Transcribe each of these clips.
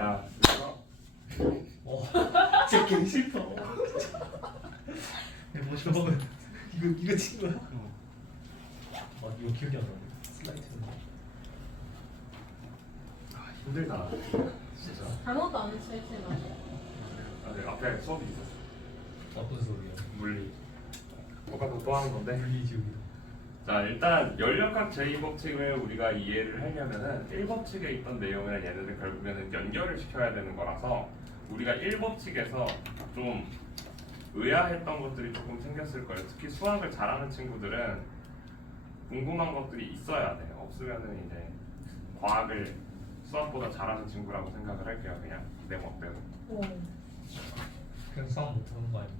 자, 그래서 진짜 개 싫다. 뭐 저거는 이거 친 거야? 이거 기억이 안 나네. 슬라이드는. 힘들다. 진짜. 아무것도 안 했어, 일주일 만에. 네, 앞에 수업이 있었어. 무슨 소리야? 물리. 똑같은 또 하는 건데. 물리지우기다. 자, 일단 연력학 제2법칙을 우리가 이해를 하려면은 1법칙에 있던 내용이랑 얘네들 결국에는 연결을 시켜야 되는 거라서 우리가 1법칙에서 좀 의아했던 것들이 조금 생겼을 거예요. 특히 수학을 잘하는 친구들은 궁금한 것들이 있어야 돼요. 없으면은 이제 과학을 수학보다 잘하는 친구라고 생각을 할게요. 그냥 내 멋대로. 오. 그냥 싸움 못하는 거 아니야?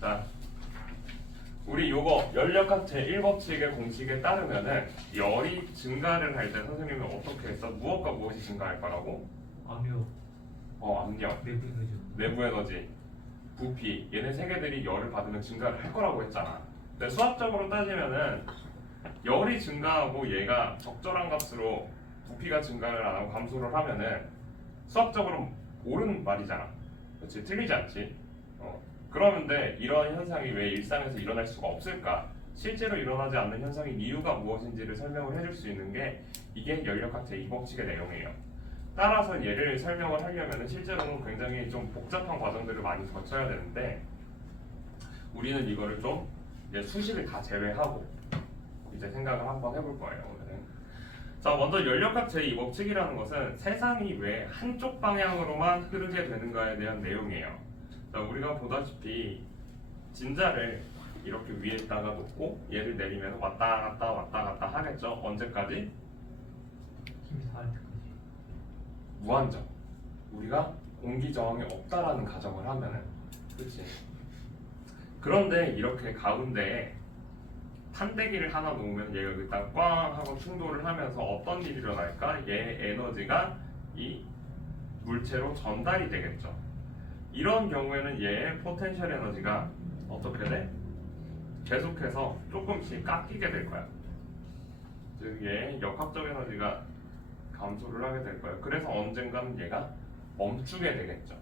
자, 우리 요거 연력학 제1법칙의 공식에 따르면은 열이 증가를 할 때 선생님이 어떻게 했어? 무엇과 무엇이 증가할 거라고? 암요. 압력, 내부 에너지. 내부 에너지, 부피 얘네 세 개들이 열을 받으면 증가를 할 거라고 했잖아. 근데 수학적으로 따지면은 열이 증가하고 얘가 적절한 값으로 부피가 증가를 안 하고 감소를 하면은 수학적으로 옳은 말이잖아. 그렇지? 틀리지 않지? 그러는데 이런 현상이 왜 일상에서 일어날 수가 없을까? 실제로 일어나지 않는 현상의 이유가 무엇인지를 설명을 해줄 수 있는 게 이게 연력학 제2법칙의 내용이에요. 따라서 얘를 설명을 하려면 실제로는 굉장히 좀 복잡한 과정들을 많이 거쳐야 되는데 우리는 이거를 좀 이제 수식을 다 제외하고 이제 생각을 한번 해볼 거예요. 오늘은. 자, 먼저 연력학 제2법칙이라는 것은 세상이 왜 한쪽 방향으로만 흐르게 되는가에 대한 내용이에요. 자, 우리가 보다시피 진자를 이렇게 위에다가 놓고 얘를 내리면 왔다 갔다 왔다 갔다 하겠죠. 언제까지? 힘이 닿을 때까지. 무한정. 우리가 공기 저항이 없다라는 가정을 하면은, 그렇지? 그런데 이렇게 가운데에 판때기를 하나 놓으면 얘가 일단 꽝 하고 충돌을 하면서 어떤 일이 일어날까? 얘 에너지가 이 물체로 전달이 되겠죠. 이런 경우에는 얘의 포텐셜 에너지가 어떻게 돼? 계속해서 조금씩 깎이게 될 거야. 즉 얘의 역학적 에너지가 감소를 하게 될 거예요. 그래서 언젠가는 얘가 멈추게 되겠죠.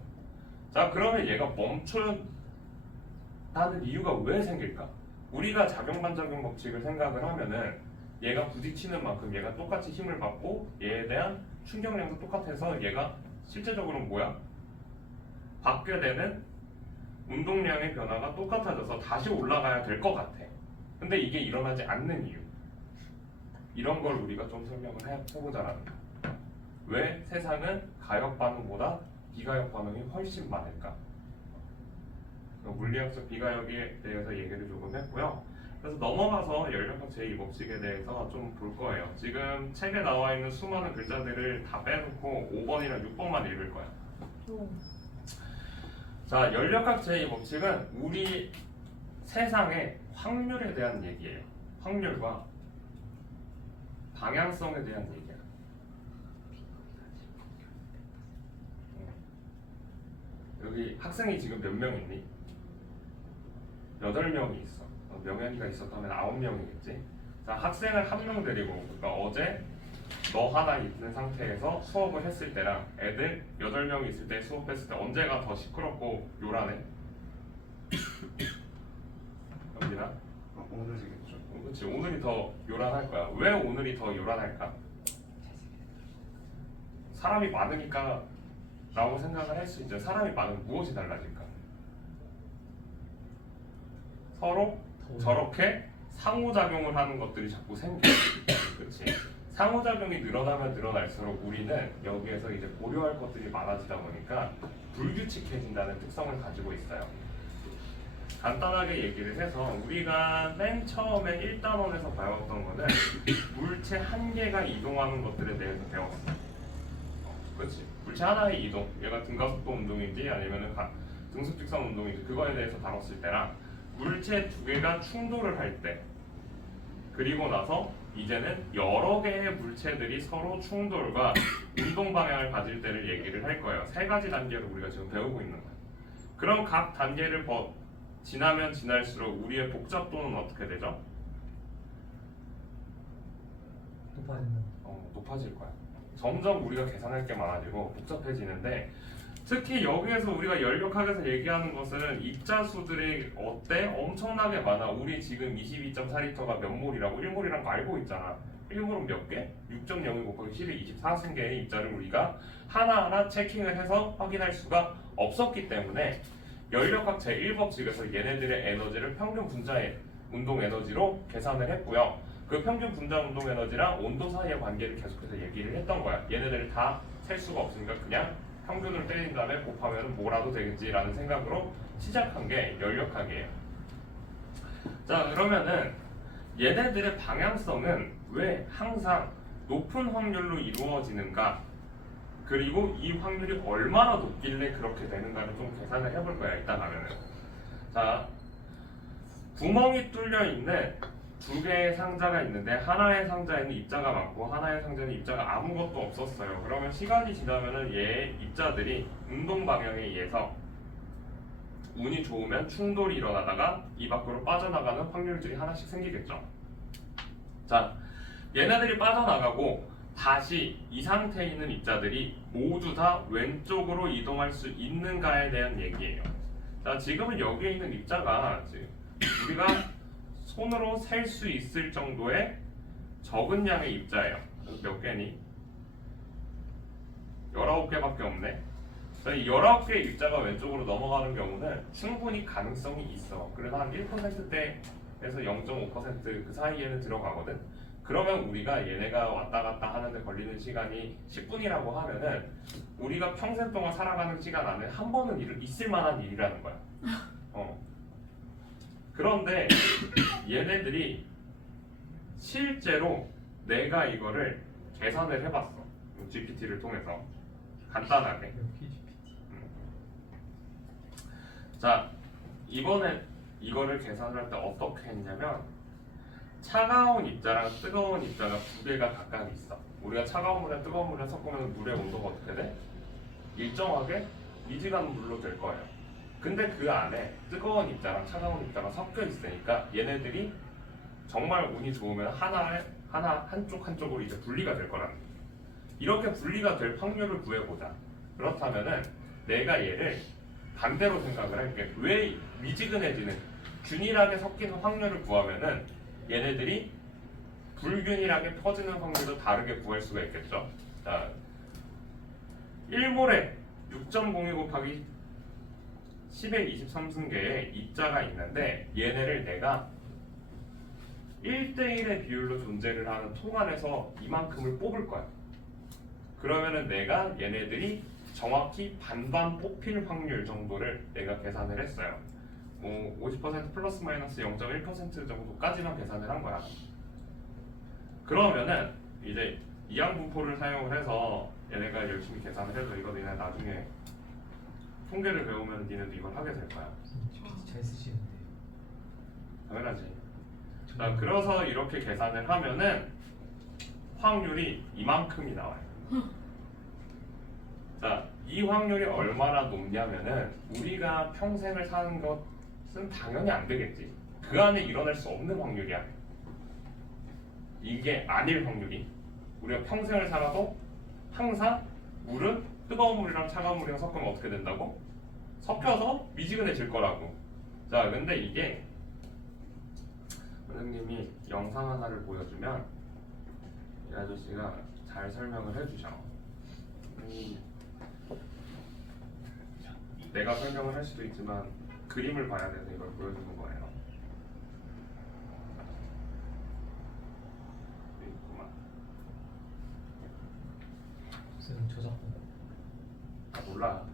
자, 그러면 얘가 멈춘다는 이유가 왜 생길까? 우리가 작용반작용 법칙을 생각을 하면은 얘가 부딪히는 만큼 얘가 똑같이 힘을 받고 얘에 대한 충격량도 똑같아서 얘가 실제적으로 뭐야? 받게 되는 운동량의 변화가 똑같아져서 다시 올라가야 될 것 같아. 근데 이게 일어나지 않는 이유. 이런 걸 우리가 좀 설명을 해보자라는 거야. 왜 세상은 가역 반응보다 비가역 반응이 훨씬 많을까? 물리학적 비가역에 대해서 얘기를 조금 했고요. 그래서 넘어가서 연력학 제2법칙에 대해서 좀 볼 거예요. 지금 책에 나와 있는 수많은 글자들을 다 빼놓고 5번이랑 6번만 읽을 거야. 오. 자, 연력학 제2법칙은 우리 세상의 확률에 대한 얘기예요. 확률과 방향성에 대한 얘기야. 여기 학생이 지금 몇 명 있니? 8명이 있어. 명현이가 있었다면 9명이겠지. 자, 학생을 한 명 데리고, 그러니까 어제 너 하나 있는 상태에서 수업을 했을 때랑 애들 8명이 있을 때 수업했을 때 언제가 더 시끄럽고 요란해? 여기나? 오늘이겠죠. 그렇지, 오늘이 더 요란할 거야. 왜 오늘이 더 요란할까? 사람이 많으니까 라고 생각을 할 수 있죠. 사람이 많으면 무엇이 달라질까? 서로 저렇게 상호작용을 하는 것들이 자꾸 생겨. 그렇지. 상호작용이 늘어나면 늘어날수록 우리는 여기에서 이제 고려할 것들이 많아지다 보니까 불규칙해진다는 특성을 가지고 있어요. 간단하게 얘기를 해서 우리가 맨 처음에 1단원에서 배웠던 거는 물체 한 개가 이동하는 것들에 대해서 배웠어. 그렇지. 물체 하나의 이동, 얘가 등가속도 운동인지 아니면 등속직선 운동인지 그거에 대해서 다뤘을 때랑 물체 두 개가 충돌을 할 때, 그리고 나서 이제는 여러 개의 물체들이 서로 충돌과 운동 방향을 가질 때를 얘기를 할 거예요. 3가지 단계를 우리가 지금 배우고 있는 거예요. 그럼 각 단계를 지나면 지날수록 우리의 복잡도는 어떻게 되죠? 높아진다. 높아질 거야. 점점 우리가 계산할 게 많아지고 복잡해지는데 특히 여기에서 우리가 연력학에서 얘기하는 것은 입자수들이 어때? 엄청나게 많아. 우리 지금 22.4리터가 몇 몰이라고 1몰이란 거 알고 있잖아. 1몰은 몇 개? 6.02 곱하기 10의 24승계의 입자를 우리가 하나하나 체킹을 해서 확인할 수가 없었기 때문에 연력학 제1법칙에서 얘네들의 에너지를 평균 분자의 운동 에너지로 계산을 했고요. 그 평균 분자 운동 에너지랑 온도 사이의 관계를 계속해서 얘기를 했던 거야. 얘네들을 다 셀 수가 없으니까 그냥 평균을 때린 다음에 곱하면 뭐라도 되겠지라는 생각으로 시작한 게 연력학이에요. 자, 그러면은 얘네들의 방향성은 왜 항상 높은 확률로 이루어지는가? 그리고 이 확률이 얼마나 높길래 그렇게 되는가를 좀 계산을 해볼 거야. 이따 가면은. 자, 구멍이 뚫려 있는 두 개의 상자가 있는데 하나의 상자에는 입자가 많고 하나의 상자는 입자가 아무것도 없었어요. 그러면 시간이 지나면은 얘 입자들이 운동 방향에 의해서 운이 좋으면 충돌이 일어나다가 이 밖으로 빠져나가는 확률들이 하나씩 생기겠죠. 자, 얘네들이 빠져나가고 다시 이 상태에 있는 입자들이 모두 다 왼쪽으로 이동할 수 있는가에 대한 얘기예요. 자, 지금은 여기에 있는 입자가 우리가 손으로 셀 수 있을 정도의 적은 양의 입자예요. 몇 개니? 19개밖에 없네. 이 19개의 입자가 왼쪽으로 넘어가는 경우는 충분히 가능성이 있어. 그래서 한 1%대에서 0.5%그 사이에는 들어가거든. 그러면 우리가 얘네가 왔다 갔다 하는데 걸리는 시간이 10분이라고 하면은 우리가 평생 동안 살아가는 시간 안에 한 번은 있을 만한 일이라는 거야. 그런데 얘네들이 실제로 내가 이거를 계산을 해봤어. GPT를 통해서 간단하게. 자, 이번에 이거를 계산을 할 때 어떻게 했냐면 차가운 입자랑 뜨거운 입자가 두 개가 각각 있어. 우리가 차가운 물에 뜨거운 물에 섞으면 물의 온도가 어떻게 돼? 일정하게 미지근 물로 될 거예요. 근데 그 안에 뜨거운 입자랑 차가운 입자가 섞여 있으니까 얘네들이 정말 운이 좋으면 한쪽으로 이제 분리가 될 거라는 거예요. 이렇게 분리가 될 확률을 구해보자. 그렇다면은 내가 얘를 반대로 생각을 할게. 왜 미지근해지는 균일하게 섞이는 확률을 구하면은 얘네들이 불균일하게 퍼지는 확률도 다르게 구할 수가 있겠죠. 자, 1몰에 6.02 곱하기 10의 23승계의 입자가 있는데 얘네를 내가 1대1의 비율로 존재를 하는 통 안에서 이만큼을 뽑을 거야. 그러면은 내가 얘네들이 정확히 반반 뽑힐 확률 정도를 내가 계산을 했어요. 50% 플러스 마이너스 0.1% 정도까지만 계산을 한 거야. 그러면은 이제 이항분포를 사용을 해서 얘네가 열심히 계산을 해서 이거 니네 나중에 통계를 배우면 니네도 이걸 하게 될 거야. GPT 잘 쓰시는데. 당연하지. 자, 그래서 이렇게 계산을 하면은 확률이 이만큼이 나와요. 자, 이 확률이 얼마나 높냐면은 우리가 평생을 사는 것은 당연히 안 되겠지. 그 안에 일어날 수 없는 확률이야. 이게 아닐 확률이. 우리가 평생을 살아도 항상 물은 뜨거운 물이랑 차가운 물이랑 섞으면 어떻게 된다고? 섞여서 미지근해질 거라고. 자, 근데 이게 선생님이 영상 하나를 보여주면 이 아저씨가 잘 설명을 해주셔. 내가 설명을 할 수도 있지만 그림을 봐야 돼서 이걸 보여주는 거예요. 여기 있구만. 무슨 저작권? 아, 몰라.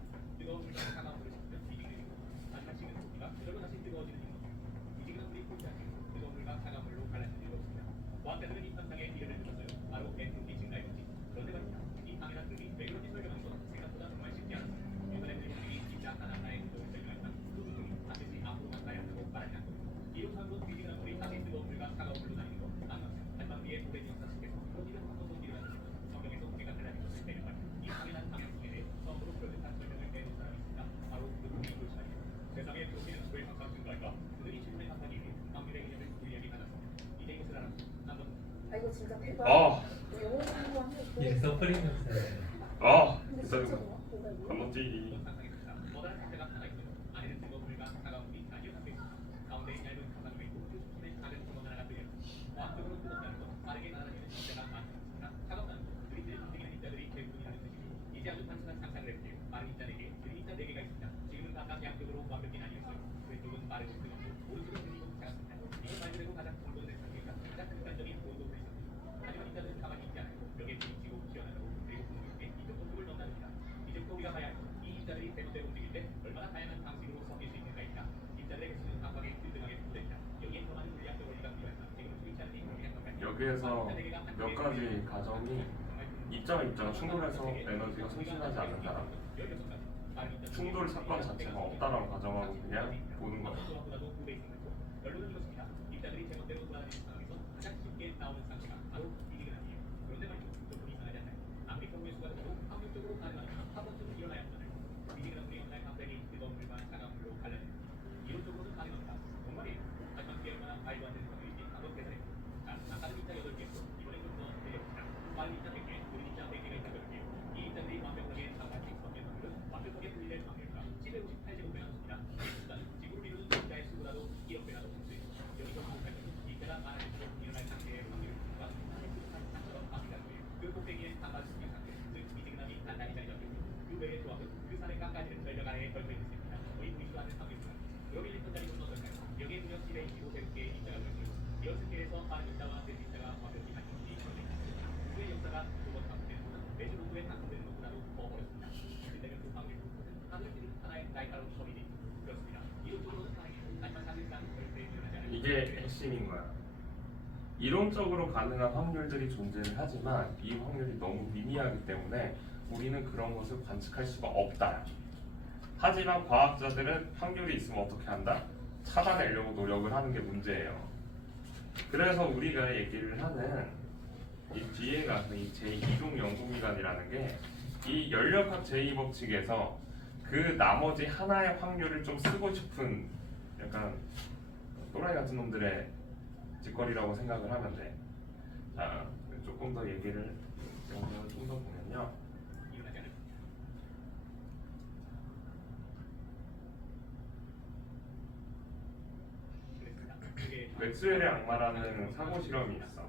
아 이거 진짜 대박. 아, 너 영어 공부만 해. 이 서프리먼트. 아, 근데 진짜 진짜 좋아. 뭐가 이거? 건너뛰기. 여기에서 몇 가지 가정이 입장 충돌해서 에너지가 손실하지 않는다라는 거. 충돌 사건 자체가 없다라고 가정하고 그냥 보는 거예요. 이게 핵심인 거야. 이론적으로 가능한 확률들이 존재를 하지만 이 확률이 너무 미미하기 때문에 우리는 그런 것을 관측할 수가 없다. 하지만 과학자들은 확률이 있으면 어떻게 한다? 찾아내려고 노력을 하는 게 문제예요. 그래서 우리가 얘기를 하는 이 뒤에 가서 이 제2종 연구기관이라는 게 이 연력학 제2법칙에서 그 나머지 하나의 확률을 좀 쓰고 싶은 약간 또라이 같은 놈들의 짓거리라고 생각을 하면 돼. 자, 조금 더 얘기를 좀 더 보면요. 맥스웰의 악마라는 사고 실험이 있어.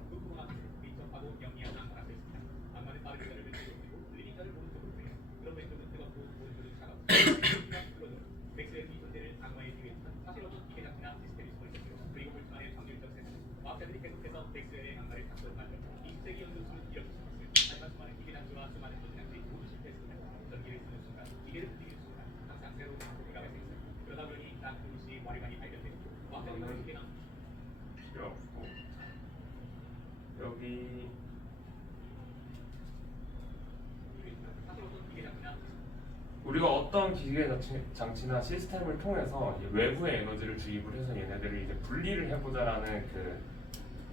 필요 없고 여기 우리가 어떤 기계 장치나 시스템을 통해서 외부의 에너지를 주입을 해서 얘네들을 이제 분리를 해보자라는 그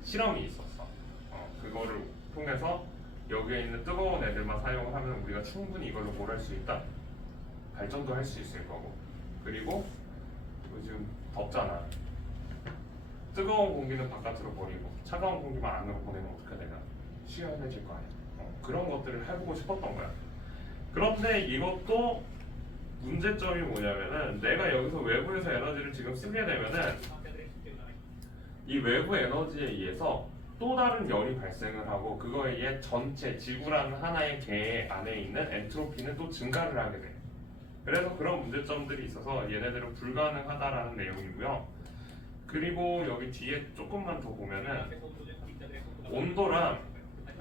실험이 있었어. 그거를 통해서 여기에 있는 뜨거운 애들만 사용을 하면 우리가 충분히 이걸로 뭘 할 수 있다? 발전도 할 수 있을 거고. 그리고 지금 덥잖아. 뜨거운 공기는 바깥으로 버리고 차가운 공기만 안으로 보내면 어떻게 되나? 시원해질 거 아니야. 그런 것들을 해보고 싶었던 거야. 그런데 이것도 문제점이 뭐냐면은 내가 여기서 외부에서 에너지를 지금 쓰게 되면은 이 외부 에너지에 의해서 또 다른 열이 발생을 하고 그거에 의해 전체 지구라는 하나의 개 안에 있는 엔트로피는 또 증가를 하게 돼. 그래서 그런 문제점들이 있어서 얘네들은 불가능하다라는 내용이고요. 그리고 여기 뒤에 조금만 더 보면은 온도랑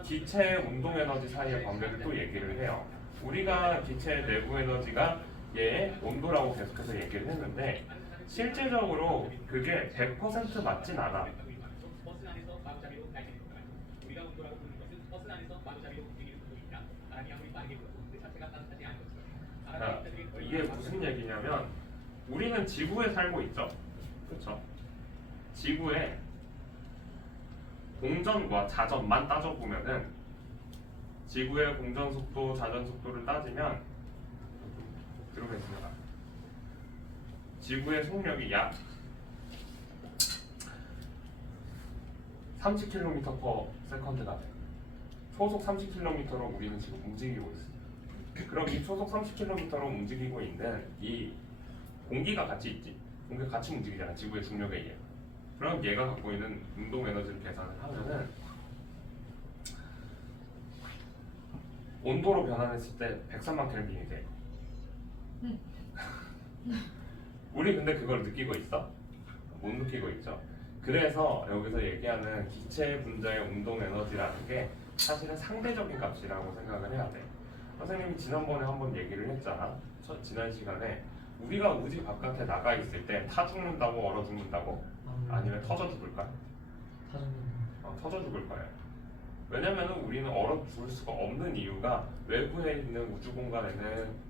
기체의 운동 에너지 사이의 관계를 또 얘기를 해요. 우리가 기체의 내부 에너지가 얘의 온도라고 계속해서 얘기를 했는데 실질적으로 그게 100% 맞진 않아. 자, 이게 무슨 얘기냐면 우리는 지구에 살고 있죠. 그렇죠? 지구의 공전과 자전만 따져보면은 지구의 공전 속도, 자전 속도를 따지면 들어가겠습니다. 지구의 속력이 약 30km/s가 돼. 초속 30km로 우리는 지금 움직이고 있어. 그럼 이 초속 30km로 움직이고 있는 이 공기가 같이 있지. 공기가 같이 움직이잖아. 지구의 중력에 의해. 그럼 얘가 갖고 있는 운동 에너지를 계산을 하면은 온도로 변환했을 때 103만 켈빈이 돼. 우리 근데 그걸 느끼고 있어? 못 느끼고 있죠. 그래서 여기서 얘기하는 기체 분자의 운동 에너지라는 게 사실은 상대적인 값이라고 생각을 해야 돼. 선생님이 지난번에 한번 얘기를 했잖아. 지난 시간에 우리가 우주 바깥에 나가 있을 때 타 죽는다고 얼어 죽는다고? 아니면 터져 죽을까? 터져 죽을 거예요. 왜냐면은 우리는 얼어 죽을 수가 없는 이유가 외부에 있는 우주 공간에는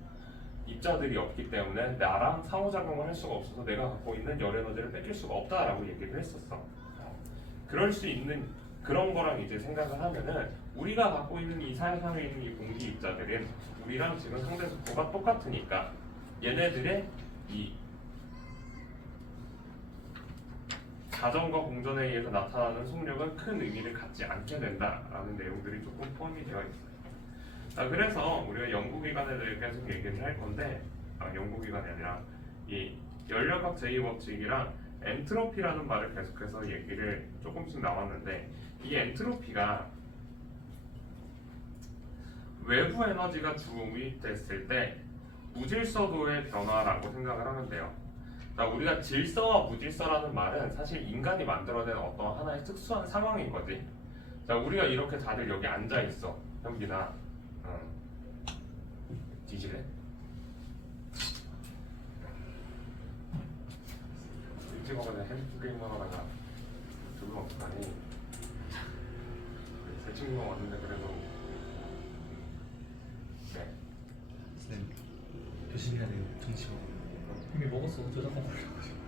입자들이 없기 때문에 나랑 상호작용을 할 수가 없어서 내가 갖고 있는 열 에너지를 뺏길 수가 없다라고 얘기를 했었어. 그럴 수 있는 그런 거랑 이제 생각을 하면은 우리가 갖고 있는 이 사상에 있는 이 공기 입자들은 우리랑 지금 상대 속도가 똑같으니까 얘네들의 이 자전거 공전에 의해서 나타나는 속력은 큰 의미를 갖지 않게 된다라는 내용들이 조금 포함이 되어 있어요. 자, 그래서 우리가 연구기관에 대해 계속 얘기를 할 건데, 연구기관이 아니라 이 연력학 제2법칙이랑 엔트로피라는 말을 계속해서 얘기를 조금씩 나왔는데, 이 엔트로피가 외부 에너지가 주입됐을 때 무질서도의 변화라고 생각을 하면 돼요. 자, 우리가 질서와 무질서라는 말은 사실 인간이 만들어낸 어떤 하나의 특수한 상황인 거지. 자, 우리가 이렇게 다들 여기 앉아 있어. 현빈아, 뒤질래? 일찍 먹어야 핸드폰 게임만 하다가 조금 아니 새 친구가 왔는데 그래도 네. 쌤 조심해야 돼요. 정치가 이미 먹었어. 저작권 걸려가지고.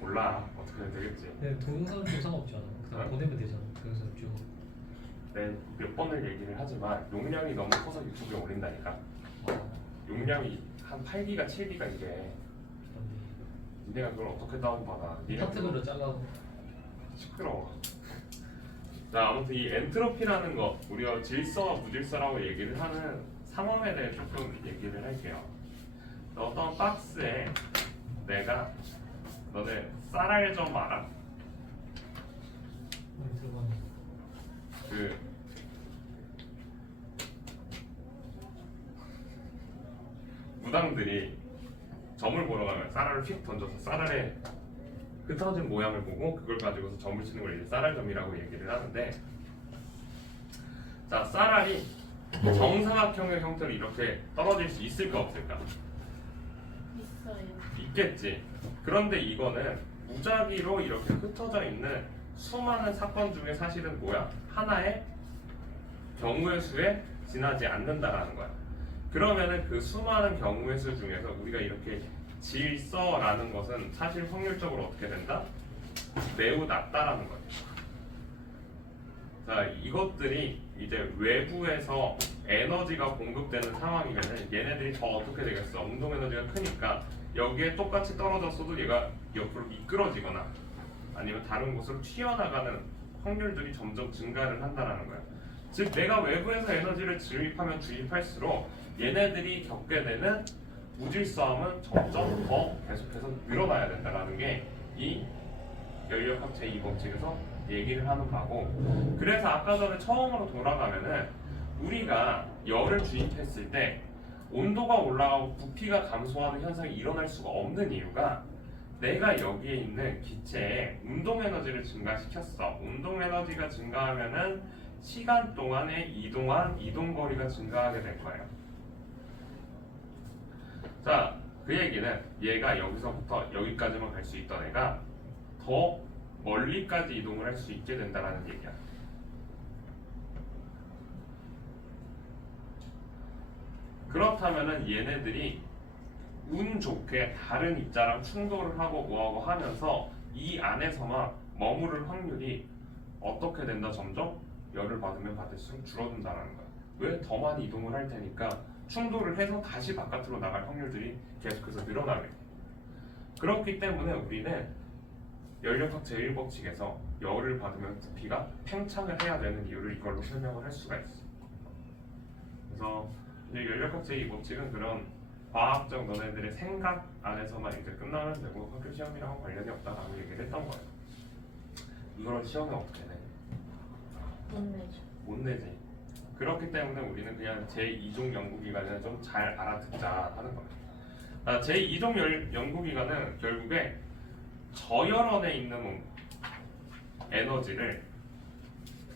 몰라 어떻게 해야 되겠지. 네, 동영상 좀 상관없지 않아? 그냥 어? 보내면 되잖아. 동영상 쭉. 네, 몇 번을 얘기를 하지만 용량이 너무 커서 유튜브에 올린다니까. 용량이 한 8기가 7기가 이게 니네가 그걸 어떻게 다운받아. 파트별로 잘라서. 시끄러워. 자, 아무튼 이 엔트로피라는 거 우리가 질서와 무질서라고 얘기를 하는 상황에 대해 조금 얘기를 할게요. 어떤 박스에 내가 너네 쌀알 좀 알아? 들어가네. 그 무당들이 점을 보러 가면 쌀알을 휙 던져서 쌀알에 흩어진 모양을 보고 그걸 가지고서 점을 치는 걸 이제 쌀알점이라고 얘기를 하는데, 자, 쌀알이 정사각형의 형태로 이렇게 떨어질 수 있을까 없을까? 있어요. 있겠지. 그런데 이거는 무작위로 이렇게 흩어져 있는 수많은 사건 중에 사실은 뭐야? 하나의 경우의 수에 지나지 않는다라는 거야. 그러면은 그 수많은 경우의 수 중에서 우리가 이렇게 질서라는 것은 사실 확률적으로 어떻게 된다? 매우 낮다라는 거예요. 자, 이것들이 이제 외부에서 에너지가 공급되는 상황이면은 얘네들이 더 어떻게 되겠어? 운동 에너지가 크니까 여기에 똑같이 떨어졌어도 얘가 옆으로 미끄러지거나 아니면 다른 곳으로 튀어나가는 확률들이 점점 증가를 한다는 거예요. 즉 내가 외부에서 에너지를 주입하면 주입할수록 얘네들이 겪게 되는 무질서함은 점점 더 계속해서 늘어나야 된다는 게 이 연력학 제2법칙에서 얘기를 하는 바고, 그래서 아까 전에 처음으로 돌아가면은 우리가 열을 주입했을 때 온도가 올라가고 부피가 감소하는 현상이 일어날 수가 없는 이유가 내가 여기에 있는 기체에 운동 에너지를 증가시켰어. 운동 에너지가 증가하면은 시간 동안에 이동 거리가 증가하게 될 거예요. 자, 그 얘기는 얘가 여기서부터 여기까지만 갈 수 있던 애가 더 멀리까지 이동을 할 수 있게 된다는 얘기야. 그렇다면은 얘네들이 운 좋게 다른 입자랑 충돌을 하고 뭐하고 하면서 이 안에서만 머무를 확률이 어떻게 된다? 점점 열을 받으면 받을수록 줄어든다는 거야. 왜? 더 많이 이동을 할 테니까 충돌을 해서 다시 바깥으로 나갈 확률들이 계속해서 늘어나게 돼. 그렇기 때문에 우리는 연력학 제1법칙에서 열을 받으면 부피가 팽창을 해야 되는 이유를 이걸로 설명을 할 수가 있어. 그래서 이제 연력학 제2 법칙은 그런 과학적 너네들의 생각 안에서만 이제 끝나면 되고 학교 시험이랑 관련이 없다라고 얘기를 했던 거예요. 이걸 시험에 어떻게 내? 못 내죠. 못 내지. 그렇기 때문에 우리는 그냥 제2종 연구기관을 좀 잘 알아듣자 하는 거예요. 제2종 연구기관은 결국에 저열원에 있는 에너지를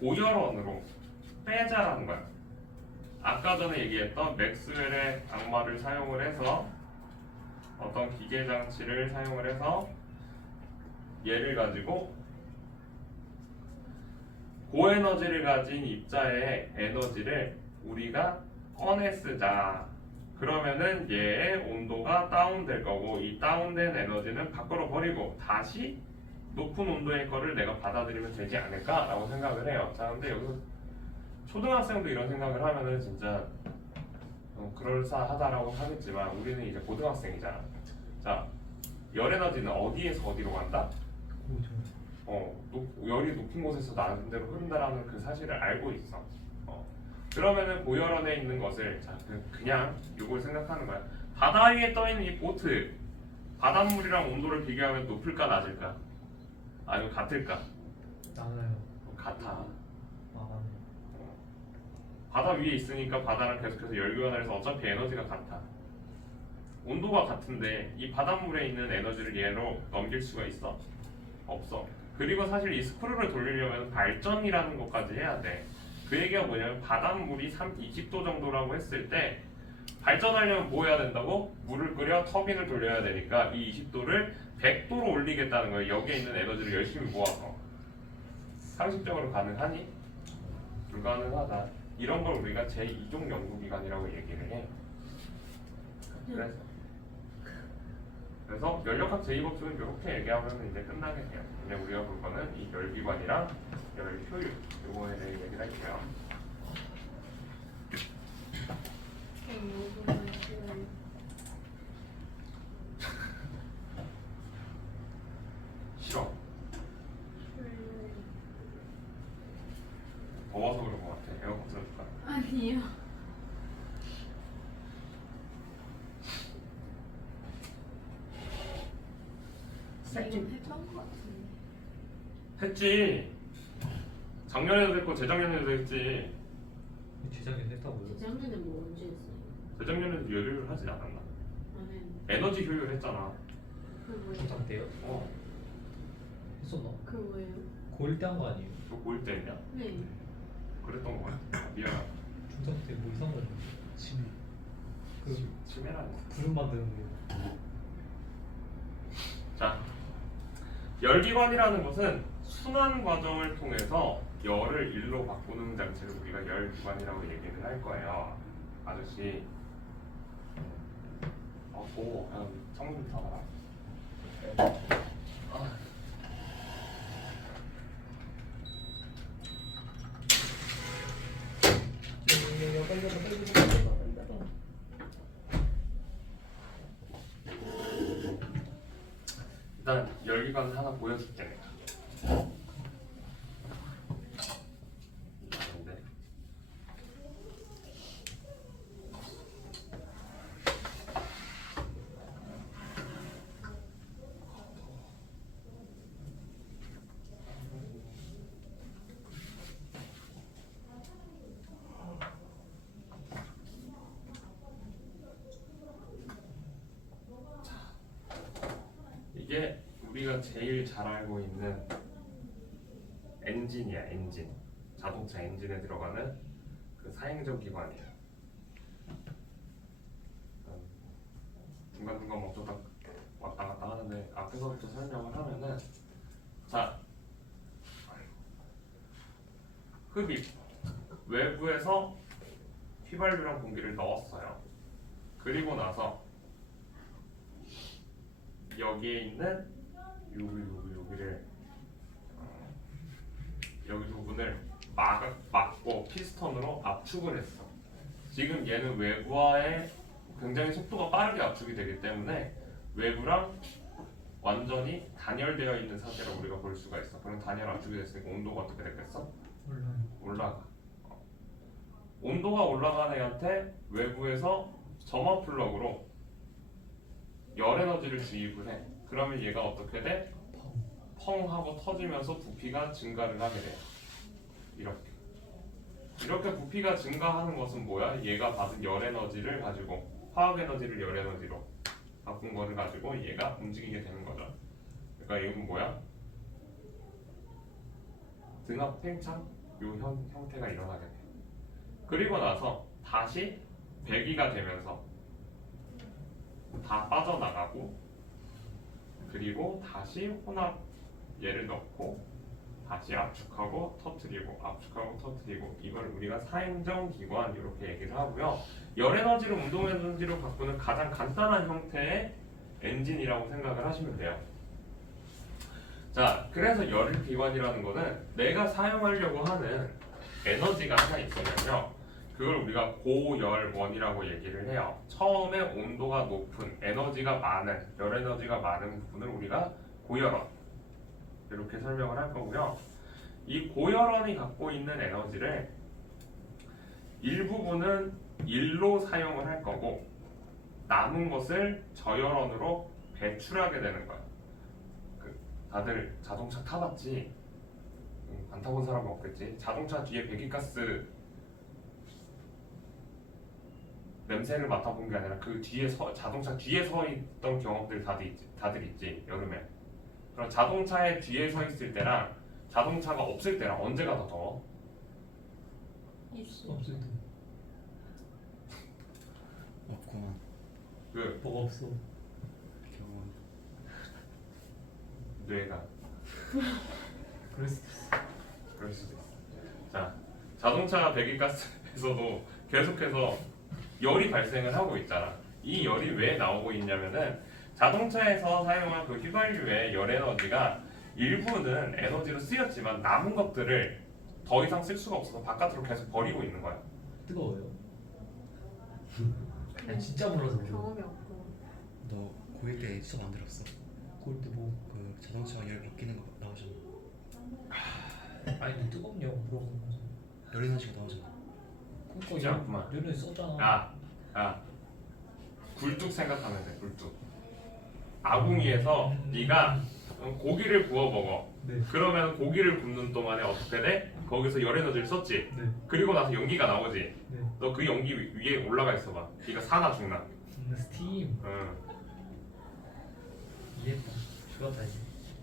고열원으로 빼자라는 거야. 아까 전에 얘기했던 맥스웰의 악마를 사용을 해서 어떤 기계 장치를 사용을 해서 얘를 가지고 고에너지를 가진 입자의 에너지를 우리가 꺼내 쓰자. 그러면은 얘의 온도가 다운될 거고 이 다운된 에너지는 밖으로 버리고 다시 높은 온도의 거를 내가 받아들이면 되지 않을까라고 생각을 해요. 자, 근데 여기서 초등학생도 이런 생각을 하면은 진짜 그럴싸하다라고 하겠지만 우리는 이제 고등학생이잖아. 자, 열 에너지는 어디에서 어디로 간다? 열이 높은 곳에서 나는 대로 흐른다라는 그 사실을 알고 있어. 그러면은 고열원에 있는 것을 자 그냥 이걸 생각하는 거야. 바다 위에 떠 있는 이 보트, 바닷물이랑 온도를 비교하면 높을까 낮을까? 아니면 같을까? 나나요. 같아. 아 맞네. 바다 위에 있으니까 바다랑 계속해서 열 교환을 해서 어차피 에너지가 같아. 온도가 같은데 이 바닷물에 있는 에너지를 얘로 넘길 수가 있어? 없어. 그리고 사실 이 스크루를 돌리려면 발전이라는 것까지 해야 돼. 그 얘기가 뭐냐면 바닷물이 20도 정도라고 했을 때 발전하려면 뭐 해야 된다고? 물을 끓여 터빈을 돌려야 되니까 이 20도를 100도로 올리겠다는 거예요. 여기에 있는 에너지를 열심히 모아서. 상식적으로 가능하니? 불가능하다. 이런 걸 우리가 제2종 연구기관이라고 얘기를 해. 그래서 연력학 제2법칙은 이렇게 얘기하면 이제 끝나게 돼요. 근데 우리가 볼 거는 이 열기관이랑 열 효율 요거에 대해 얘기를 할게요. 싫어. 더워서 그런 것 같아. 에어컨 틀어줄까? 아니요. 지금 했던 것 같은데. 했지. 작년에도 했고 재작년에도 했지. 제작이 했다고요? 재작년에 뭐 언제 했어요? 재작년에도 열효율 하지 않았나? 아니, 에너지 효율 했잖아. 그 뭐예요? 초창 때요? 했었나? 그 뭐예요? 고1 때 한 거 아니에요? 너 고1 때 했냐? 네. 그랬던 거 같아. 미안하다. 중창 때 뭐 이상한 거 침. 그 치매라니. 구름 만드는 거. 자, 열기관이라는 것은 순환 과정을 통해서 열을 일로 바꾸는 장치를 우리가 열기관이라고 얘기를 할 거예요. 아저씨, 보고 그냥 창문 좀 닫아라. 일단 열기관을 하나 보여줄게 내가. 이거 아닌데. 이게 우리가 제일 잘 알고 있는 엔진이야, 엔진. 자동차 엔진에 들어가는 그 사행정 기관이에요. 중간중간 멈췄다 왔다 갔다 하는데 앞에서부터 설명을 하면은 자, 흡입 외부에서 휘발유랑 공기를 넣었어요. 그리고 나서 여기에 있는 여기를 여기 부분을 막고 피스톤으로 압축을 했어. 지금 얘는 외부와의 굉장히 속도가 빠르게 압축이 되기 때문에 외부랑 완전히 단열되어 있는 상태로 우리가 볼 수가 있어. 그럼 단열 압축이 됐으니까 온도가 어떻게 됐겠어? 몰라요. 올라가. 온도가 올라간 애한테 외부에서 점화 플러그로 열 에너지를 주입을 해. 그러면 얘가 어떻게 돼? 펑 하고 터지면서 부피가 증가를 하게 돼요. 이렇게 부피가 증가하는 것은 뭐야? 얘가 받은 열 에너지를 가지고 화학 에너지를 열 에너지로 바꾼 거를 가지고 얘가 움직이게 되는 거죠. 그러니까 이건 뭐야? 등압 팽창 요 형태가 일어나게 돼. 그리고 나서 다시 배기가 되면서 다 빠져나가고 그리고 다시 혼합 얘를 넣고 다시 압축하고 터트리고 압축하고 터트리고 이걸 우리가 사행정 기관 이렇게 얘기를 하고요. 열 에너지를 운동 에너지로 바꾸는 가장 간단한 형태의 엔진이라고 생각을 하시면 돼요. 자, 그래서 열 기관이라는 거는 내가 사용하려고 하는 에너지가 하나 있으면요. 그걸 우리가 고열원이라고 얘기를 해요. 처음에 온도가 높은 에너지가 많은 열 에너지가 많은 부분을 우리가 고열원 이렇게 설명을 할 거고요. 이 고열원이 갖고 있는 에너지를 일부분은 일로 사용을 할 거고 남은 것을 저열원으로 배출하게 되는 거야. 다들 자동차 타봤지? 안 타본 사람은 없겠지? 자동차 뒤에 배기가스 냄새를 맡아본 게 아니라 그 뒤에 자동차 뒤에 서 있던 경험들 다들 있지 여름에. 그럼 자동차의 뒤에 서 있을 때랑 자동차가 없을 때랑 언제가 더 더워? 없을 때. 없구만. 뭐가 없어. 경험. 뇌가 그럴 수도 있어. 그럴 수도 있어. 자, 자동차 배기가스에서도 계속해서 열이 발생을 하고 있잖아. 이 열이 왜 나오고 있냐면은 자동차에서 사용한 그 휘발유의 열 에너지가 일부는 에너지로 쓰였지만 남은 것들을 더 이상 쓸 수가 없어서 바깥으로 계속 버리고 있는 거야. 뜨거워요. 아니, 진짜 몰라서 그래. 경험이 없고. 너 고1 때 수업 안 들었어? 그럴 때 뭐. 그 자동차가 열 바뀌는 거 나오잖아. 아니 근데 뜨겁냐고 물어보는 거지. 열 에너지가 나오잖아. 쉽지 않구만. 열을 쏘잖아. 굴뚝 생각하면 돼. 굴뚝. 아궁이에서 네가 고기를 구워 먹어. 네. 그러면 고기를 굽는 동안에 어떻게 돼? 거기서 열 에너지를 썼지. 네. 그리고 나서 연기가 나오지. 네. 너 그 연기 위에 올라가 있어봐. 네가 사나 죽나? 스팀. 응. 이해했다. 죽었다 이제.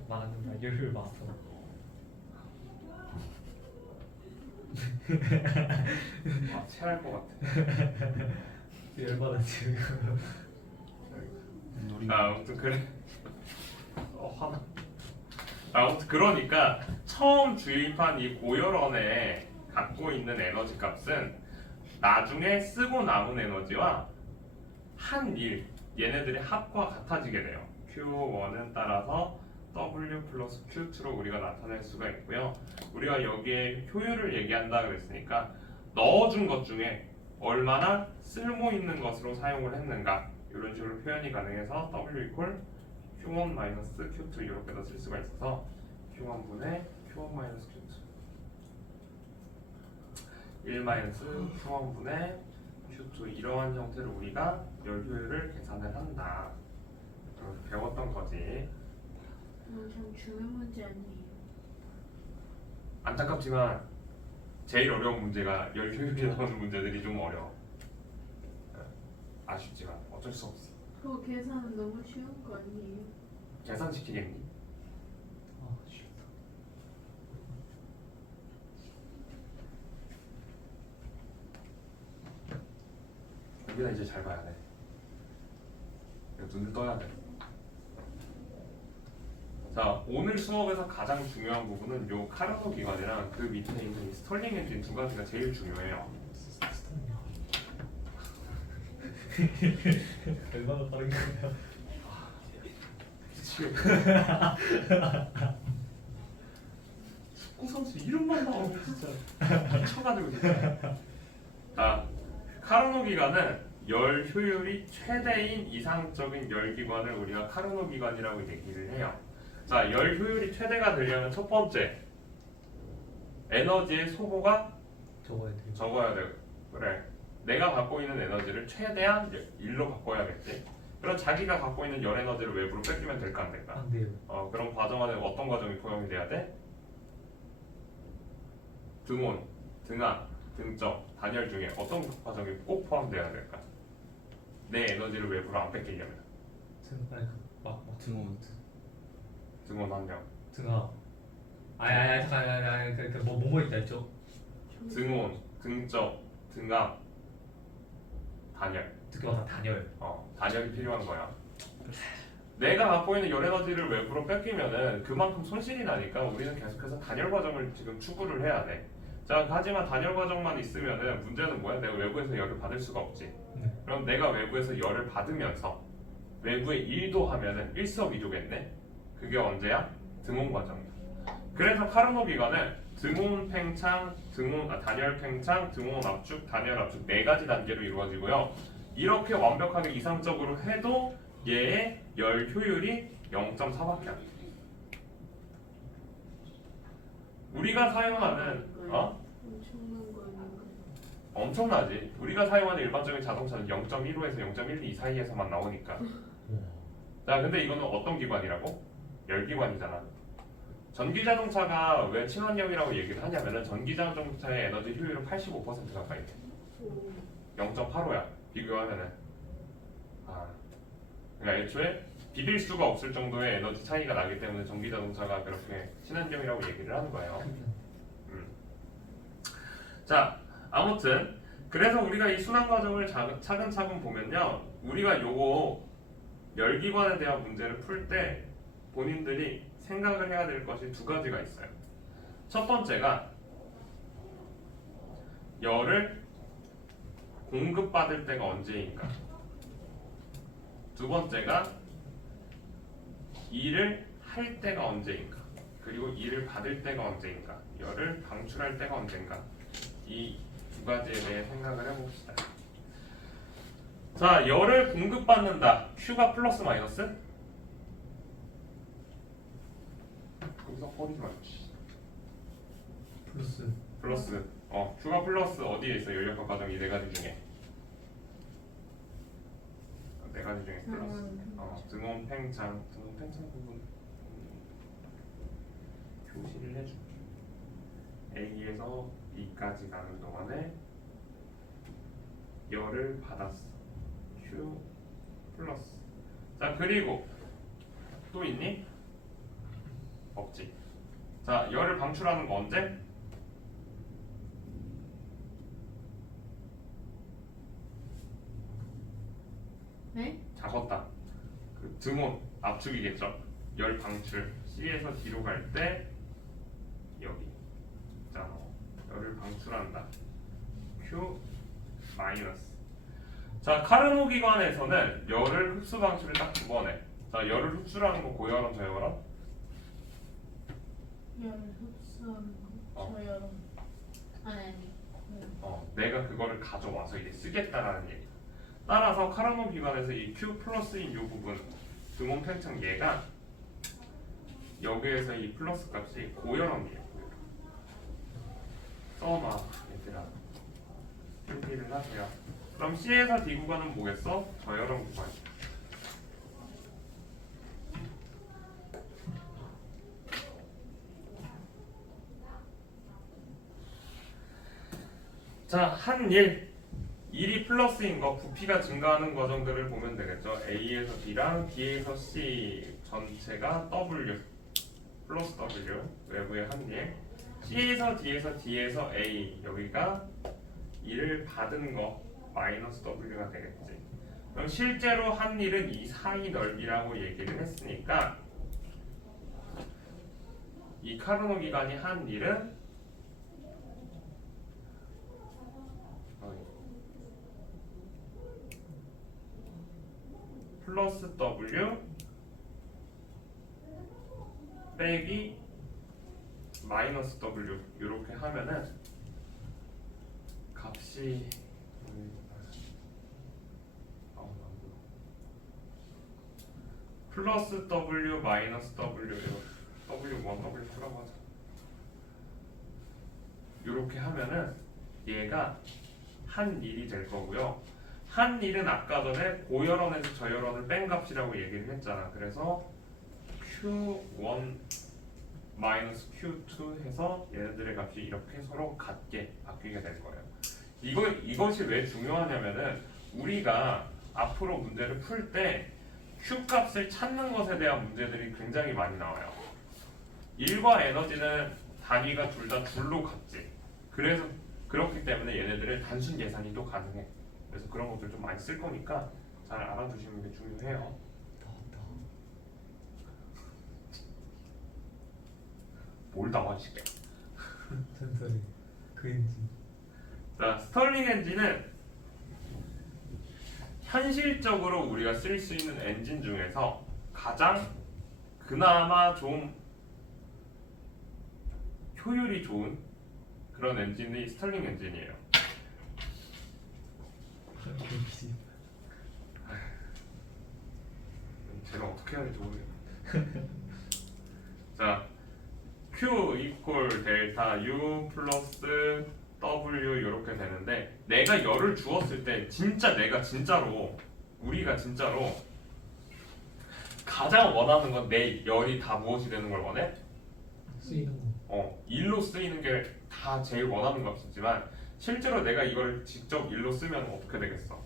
막는다. 열을 막아. 체할 것 같아. 열받아 지금. 놀이. 아무튼 그래. 화나. 아무튼 그러니까 처음 주입한 이 고열원에 갖고 있는 에너지 값은 나중에 쓰고 남은 에너지와 한 일 얘네들의 합과 같아지게 돼요. Q1은 따라서 W 플러스 Q2로 우리가 나타낼 수가 있고요. 우리가 여기에 효율을 얘기한다 그랬으니까 넣어준 것 중에 얼마나 쓸모 있는 것으로 사용을 했는가 이런 식으로 표현이 가능해서 W 이퀄 Q1 마이너스 Q2 이렇게도 쓸 수가 있어서 Q1분의 Q1 마이너스 Q2 1 마이너스 Q1분의 Q2 이러한 형태로 우리가 열 효율을 계산을 한다. 이렇게 배웠던 거지. 참 중요한 문제 아니에요. 안타깝지만 제일 어려운 문제가 열 효율이 나오는 문제들이 좀 어려워. 아쉽지만 어쩔 수 없어. 그거 계산은 너무 쉬운 거 아니에요? 계산시키겠니? 아 싫다. 여기다 이제 잘 봐야 돼. 눈을 떠야 돼. 자, 오늘 수업에서 가장 중요한 부분은 요 카르노 기관이랑 그 밑에 있는 이 스털링 엔진 두 가지가 제일 중요해요. 얼마나 빠른 거야? 미치겠네. 축구 선수 이름만 나오면 진짜 미쳐가지고 진짜. 자, 카르노 기관은 열 효율이 최대인 이상적인 열기관을 우리가 카르노 기관이라고 얘기를 해요. 자, 열 효율이 최대가 되려면 첫 번째 에너지의 소모가 적어야 돼. 적어야 돼. 그래. 내가 갖고 있는 에너지를 최대한 1로 바꿔야겠지. 그럼 자기가 갖고 있는 열 에너지를 외부로 뺏기면 될까 안 될까? 안 돼요. 그럼 과정 안에 어떤 과정이 포함이 돼야 돼? 등온, 등압, 등적, 단열 중에 어떤 과정이 꼭 포함돼야 될까? 내 에너지를 외부로 안 뺏기려면 아니 막 등원. 등온 한 명, 등하. 아니 잠깐 그뭐 있다 했죠? 등온, 등적, 등압, 단열. 듣기만 다 단열. 단열이 필요한 거야. 내가 갖고 있는 열 에너지를 외부로 뺏기면은 그만큼 손실이 나니까 우리는 계속해서 단열 과정을 지금 추구를 해야 돼. 자, 하지만 단열 과정만 있으면은 문제는 뭐야? 내가 외부에서 열을 받을 수가 없지. 그럼 내가 외부에서 열을 받으면서 외부에 일도 하면은 일석이조겠네. 그게 언제야? 등온 과정이야. 그래서 카르노 기관은 등온 팽창, 단열 팽창, 등온 압축, 단열 압축 네 가지 단계로 이루어지고요. 이렇게 완벽하게 이상적으로 해도 얘의 열 효율이 0.4밖에 안 돼. 우리가 사용하는 엄청난 거 아닌가? 엄청나지. 우리가 사용하는 일반적인 자동차는 0.15에서 0.12 사이에서만 나오니까. 자, 근데 이거는 어떤 기관이라고? 열기관이잖아. 전기 자동차가 왜 친환경이라고 얘기를 하냐면은 전기 자동차의 에너지 효율은 85% 가까이 돼. 0.85야. 비교하면은. 그러니까 애초에 비빌 수가 없을 정도의 에너지 차이가 나기 때문에 전기 자동차가 그렇게 친환경이라고 얘기를 하는 거예요. 자, 아무튼 그래서 우리가 이 순환 과정을 차근차근 보면요, 우리가 요거 열기관에 대한 문제를 풀 때 본인들이 생각을 해야 될 것이 두 가지가 있어요. 첫 번째가 열을 공급받을 때가 언제인가. 두 번째가 일을 할 때가 언제인가. 그리고 일을 받을 때가 언제인가. 열을 방출할 때가 언젠가. 이 두 가지에 대해 생각을 해봅시다. 자, 열을 공급받는다. Q가 플러스 마이너스? 거기서 버리지 말고. 플러스. Q가 플러스 어디에 있어? 열역학 과정 이 네 가지 중에. 네 가지 중에 플러스. 등온 팽창 부분 표시를 해줄게. A에서 B까지 가는 동안에 열을 받았어. Q 플러스. 자, 그리고 또 있니? 없지. 자, 열을 방출하는 거 언제? 네? 작았다. 그 등온 압축이겠죠. 열 방출. C에서 D로 갈 때 여기. 자, 열을 방출한다. Q 마이너스. 자, 카르노 기관에서는 열을 흡수 방출을 딱 두 번 해. 자, 열을 흡수하는 거 고열원 저열원? 열 흡수하는 거. 저열은 아니. 내가 그거를 가져와서 이제 쓰겠다라는 얘기. 따라서 카르노 기관에서 이 Q 플러스인 이 부분 등온 팽창 얘가 여기에서 이 플러스 값이 고열원이에요. 써놔 얘들아. 필기를 하세요. 그럼 C에서 D 구간은 뭐겠어? 저열원 구간이야. 자, 한 일이 플러스인 거, 부피가 증가하는 과정들을 보면 되겠죠. A에서 B랑 B에서 C 전체가 W 플러스 W 외부의 한 일. C에서 D에서 D에서 A 여기가 일을 받은 거 마이너스 W가 되겠지. 그럼 실제로 한 일은 이 사이 넓이라고 얘기를 했으니까 이 카르노 기관이 한 일은 플러스 W 빼기 마이너스 W 이렇게 하면은 값이 플러스 W 마이너스 W W1 W2라고 하자. 이렇게 하면은 얘가 한 일이 될 거고요. 한 일은 아까 전에 고열원에서 저열원을 뺀 값이라고 얘기를 했잖아. 그래서 Q1 마이너스 Q2 해서 얘네들의 값이 이렇게 서로 같게 바뀌게 될 거예요. 이것이 왜 중요하냐면은 우리가 앞으로 문제를 풀 때 Q 값을 찾는 것에 대한 문제들이 굉장히 많이 나와요. 1과 에너지는 단위가 둘 다 줄로 같지. 그래서 그렇기 때문에 얘네들은 단순 계산이 또 가능해. 그래서 그런 것들 좀 많이 쓸 거니까 잘 알아두시는 게 중요해요. 뭘 나와 이 새끼야. 전설의 그 엔진. 자, 스털링 엔진은 현실적으로 우리가 쓸 수 있는 엔진 중에서 가장 그나마 좀 효율이 좋은 그런 엔진이 스털링 엔진이에요. 역시. 제가 어떻게 해야 될지 모르겠네. 자, Q 이퀄 델타 U 플러스 W 이렇게 되는데 내가 열을 주었을 때 진짜 내가 진짜로 우리가 진짜로 가장 원하는 건 내 열이 다 무엇이 되는 걸 원해? 쓰이는 거. 일로 쓰이는 게 다 제일 원하는 값이지만 실제로 내가 이걸 직접 일로 쓰면 어떻게 되겠어?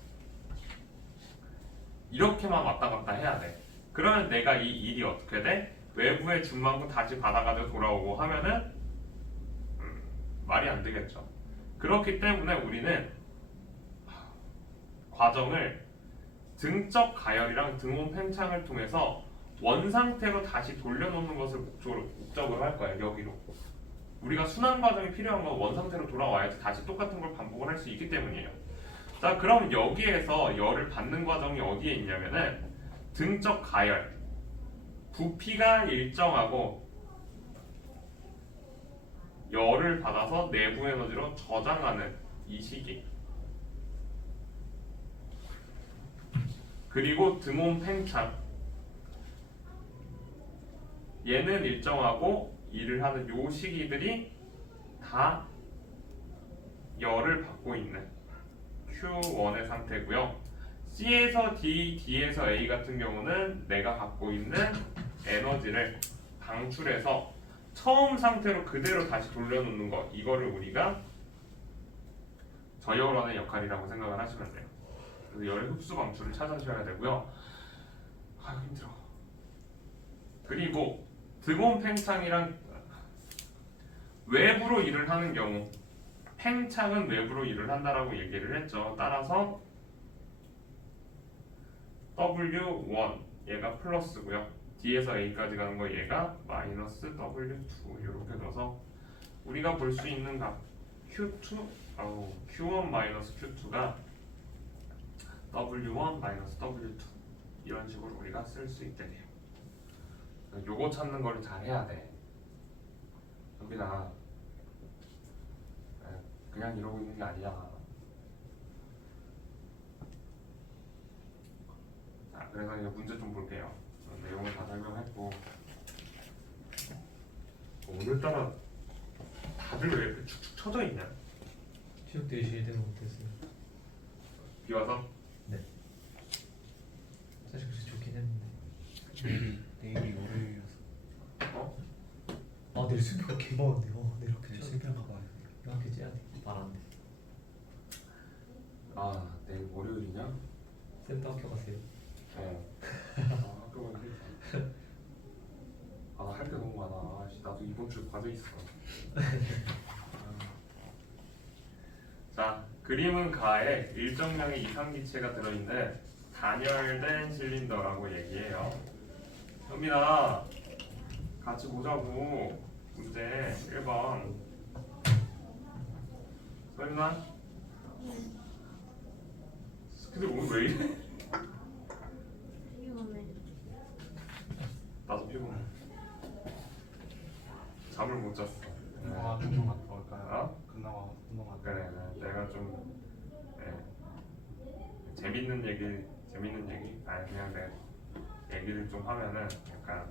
이렇게만 왔다 갔다 해야 돼. 그러면 내가 이 일이 어떻게 돼? 외부의 중만큼 다시 받아가지고 돌아오고 하면은 말이 안 되겠죠. 그렇기 때문에 우리는 과정을 등적 가열이랑 등온 팽창을 통해서 원 상태로 다시 돌려놓는 것을 목적으로 할 거예요. 여기로. 우리가 순환 과정이 필요한 건 원 상태로 돌아와야지 다시 똑같은 걸 반복을 할 수 있기 때문이에요. 자, 그럼 여기에서 열을 받는 과정이 어디에 있냐면은 등적 가열. 부피가 일정하고 열을 받아서 내부 에너지로 저장하는 이 시기. 그리고 등온 팽창. 얘는 일정하고 일을 하는 요 시기들이 다 열을 받고 있는 Q1의 상태고요. C에서 D, D에서 A 같은 경우는 내가 갖고 있는 에너지를 방출해서 처음 상태로 그대로 다시 돌려놓는 거, 이거를 우리가 저열원의 역할이라고 생각을 하시면 돼요. 그래서 열의 흡수 방출을 찾아셔야 되고요. 아유 힘들어. 그리고 등온 팽창이랑 외부로 일을 하는 경우, 팽창은 외부로 일을 한다라고 얘기를 했죠. 따라서 W1 얘가 플러스고요. D에서 A까지 가는 거 얘가 마이너스 W2 이렇게 둬서 우리가 볼 수 있는 값 Q1 마이너스 Q2가 W1 마이너스 W2 이런 식으로 우리가 쓸 수 있게 돼요. 요거 찾는 걸 잘 해야 돼. 여기다 그냥 이러고 있는 게 아니야. 자, 그래서 이제 문제 좀 볼게요. 내용을 다 설명했고 오늘따라 다들 왜 이렇게 축축 처져 있냐? 취업 대시에 되면 어땠어요? 비 와서? 네. 사실 그래서 좋긴 했는데. 내일이 월요일이라서 어? 아 내일 수표가 개 많은데. 내일 학교 그래 째야 돼. 슬픈가 봐요. 학교 째야 돼. 말 안 돼. 아 내일 월요일이냐? 쌤도 학교 가세요. 학교 가기 싫다. 나 할 게 너무 많아. 나도 이번 주 과제 있어. 자, 그림은 가에 일정량의 이상기체가 들어있는 단열된 실린더라고 얘기해요. 현민아, 같이 보자고. 문제 1번. 현민아? 근데 오늘 왜 이래? 피곤해. 나도 피곤해. 잠을 못 잤어. 그나마 운동 갔다 올까요? 어? 그나마 운동 갔다 그래, 내가 좀 재밌는 얘기, 그냥 내가 얘기를 좀 하면은 약간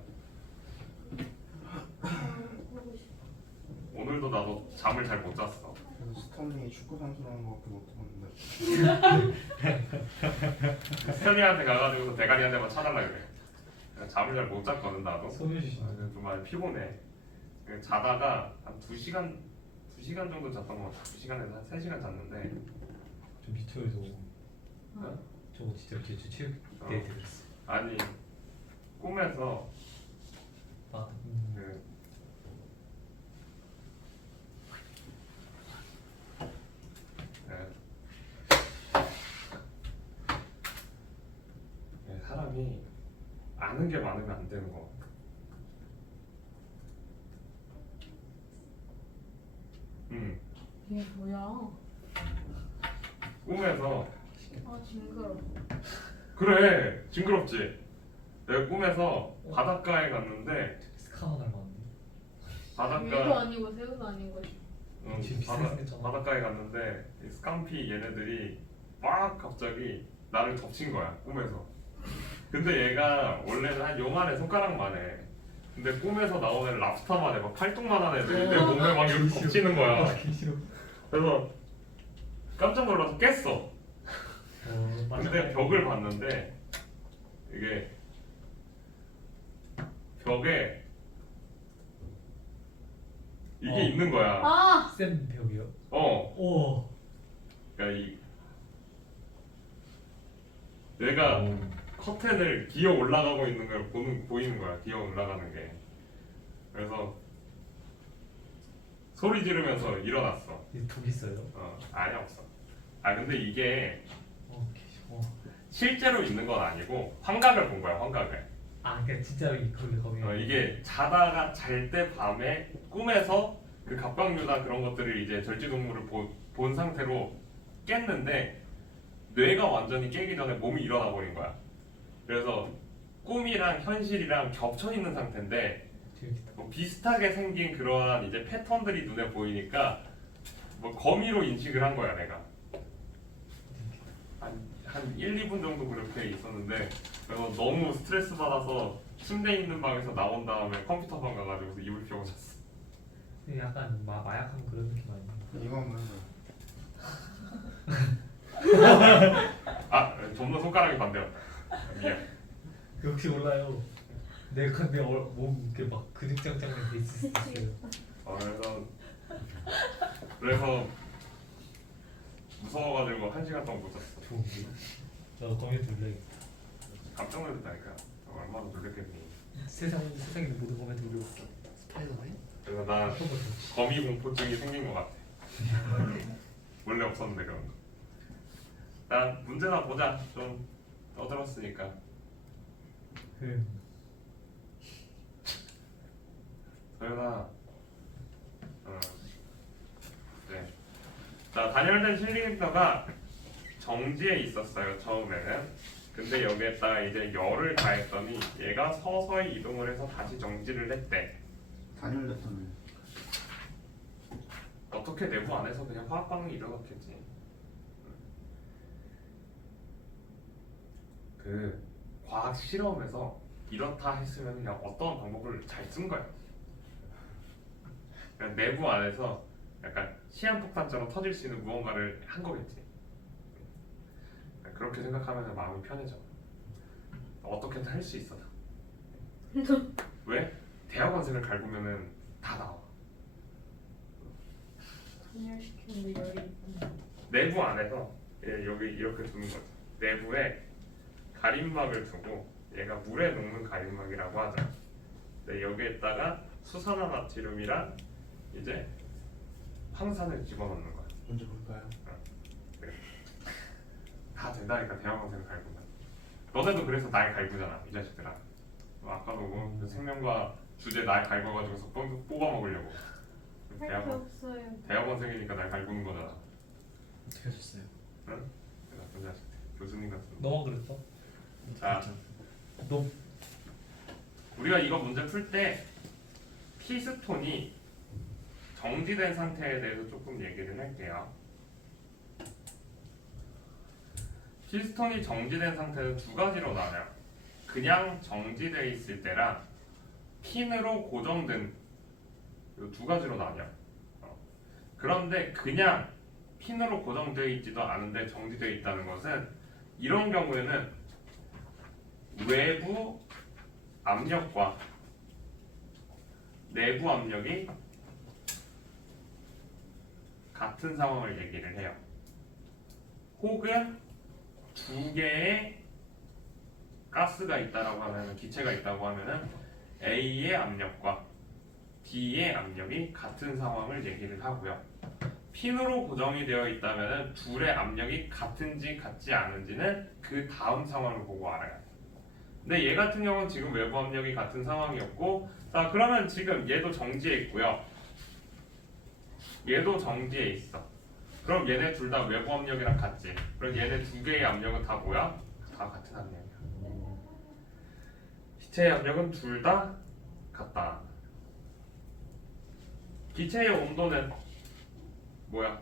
하고 싶어. 오늘도 나도 잠을 잘 못 잤어. 그래서 스탄리 축구 선수라는 거밖에 못 들었는데. 스탠리한테 가가지고 대가리한테만 쳐달라 그래. 그냥 잠을 잘 못 잤거든 나도. 소개해 주시면 좀 많이 피곤해. 자다가 한 2시간 정도 잤던 것 같아. 2시간에서 한 3시간 잤는데 좀 미쳐요 저거. 어? 저거 진짜 제주 체육 어. 때 들었어. 아니 꿈에서 아, 그 사람이 아는 게 많으면 안 되는 거 같아. 이게 뭐야? 꿈에서 아 징그러. 그래 징그럽지. 내가 꿈에서 바닷가에 갔는데 스카너 닮았는데. 위도 바닷가 아니고 새우도 아닌 거지. 지금 비슷하게 생겼잖아. 바닷가에 갔는데 이 스캄피 얘네들이 막 갑자기 나를 덮친 거야 꿈에서. 근데 얘가 원래는 한 요만해 손가락만 해. 근데 꿈에서 나오는 랍스타만 해. 막 팔뚝만한 애들이 내 몸에 막 이렇게 덮치는 거야. 개 싫어. 그래서 깜짝 놀라서 깼어. 맞아. 근데 벽을 봤는데 이게 벽에 이게 있는 거야. 아 센 벽이요? 어. 그러니까 이 내가 커튼을 기어 올라가고 있는 걸 보이는 거야. 기어 올라가는 게. 그래서 소리 지르면서 일어났어. 독 있어요? 아니 없어. 아 근데 이게 개 싫어. 실제로 있는 건 아니고 환각을 본 거야. 환각을. 아, 그러니까 진짜로 거기. 이게 자다가 잘 때 밤에 꿈에서 그 갑각류나 그런 것들을 이제 절지동물을 본 상태로 깼는데 뇌가 완전히 깨기 전에 몸이 일어나 버린 거야. 그래서 꿈이랑 현실이랑 겹쳐 있는 상태인데 재밌겠다. 뭐 비슷하게 생긴 그러한 이제 패턴들이 눈에 보이니까 뭐 거미로 인식을 한 거야 내가. 한 1, 2분 정도 그렇게 있었는데 그래서 너무 스트레스 받아서 침대에 있는 방에서 나온 다음에 컴퓨터 방 가가지고 이불 펴고 잤어. 근데 약간 마약하면 그런 느낌 아니야? 이거 없는 아 존나 손가락이 반대였다. 미안. 그 혹시 몰라요. 내가 내 몸 이렇게 막 근육장장한 게 있을 수도 있어요. 그래서 무서워가지고 1시간 동안 못 잤어. 좋은데? 나도 거미한테 놀려야겠다. 깜짝 놀랐다니까. 얼마나 놀랬겠니. 세상에 있는 모든 거미한테 놀려볼게. 스파이더맨? 그래서 나 거미 공포증이 생긴 것 같아. 원래 없었는데 그런 거. 나 문제나 보자. 좀 떠들었으니까. 소연아. 네. 자 단열된 실링터가 정지에 있었어요 처음에는. 근데 여기에다가 이제 열을 가했더니 얘가 서서히 이동을 해서 다시 정지를 했대. 단열됐다면 어떻게 내부 안에서 그냥 화학 반응이 일어났겠지. 그 과학 실험에서 이렇다 했으면 그냥 어떤 방법을 잘 쓴 거야. 그냥 내부 안에서 약간 시한폭탄처럼 터질 수 있는 무언가를 한 거겠지. 그렇게 생각하면 마음이 편해져. 어떻게든 할 수 있어. 왜? 대학원생을 갈구면은 다 나와. 분열시키는데 열이. 내부 안에서 여기 이렇게 두는 거죠. 내부에 가림막을 두고 얘가 물에 녹는 가림막이라고 하죠. 근데 여기에다가 수산화나트륨이랑 이제 황산을 집어넣는 거야. 먼저 볼까요? 다 된다니까 대학원생을 갈구면. 너네도 그래서 날 갈구잖아 이 자식들아. 아까도 뭐 생명과 주제 날 갈궈가지고서 뽑아 먹으려고. 할 게 없어요. 대학원생이니까 날 갈구는 거잖아. 어떻게 하셨어요? 응? 나쁜 자식들. 교수님 같은. 너만 그랬어? 자, 너 우리가 이거 문제 풀 때 피스톤이 정지된 상태에 대해서 조금 얘기를 할게요. 피스톤이 정지된 상태는 두 가지로 나뉘어요. 그냥 정지되어 있을 때랑 핀으로 고정된 이 두 가지로 나뉘어. 그런데 그냥 핀으로 고정되어 있지도 않은데 정지되어 있다는 것은 이런 경우에는 외부 압력과 내부 압력이 같은 상황을 얘기를 해요. 혹은 두 개의 가스가 있다라고 하면, 기체가 있다고 하면은 A의 압력과 B의 압력이 같은 상황을 얘기를 하고요. 핀으로 고정이 되어 있다면은 둘의 압력이 같은지 같지 않은지는 그 다음 상황을 보고 알아야 돼요. 근데 얘 같은 경우는 지금 외부 압력이 같은 상황이었고, 자 그러면 지금 얘도 정지해 있고요. 얘도 정지해 있어. 그럼 얘네 둘 다 외부 압력이랑 같지. 그럼 얘네 두 개의 압력은 다 뭐야? 다 같은 압력이야. 기체의 압력은 둘 다 같다. 기체의 온도는 뭐야?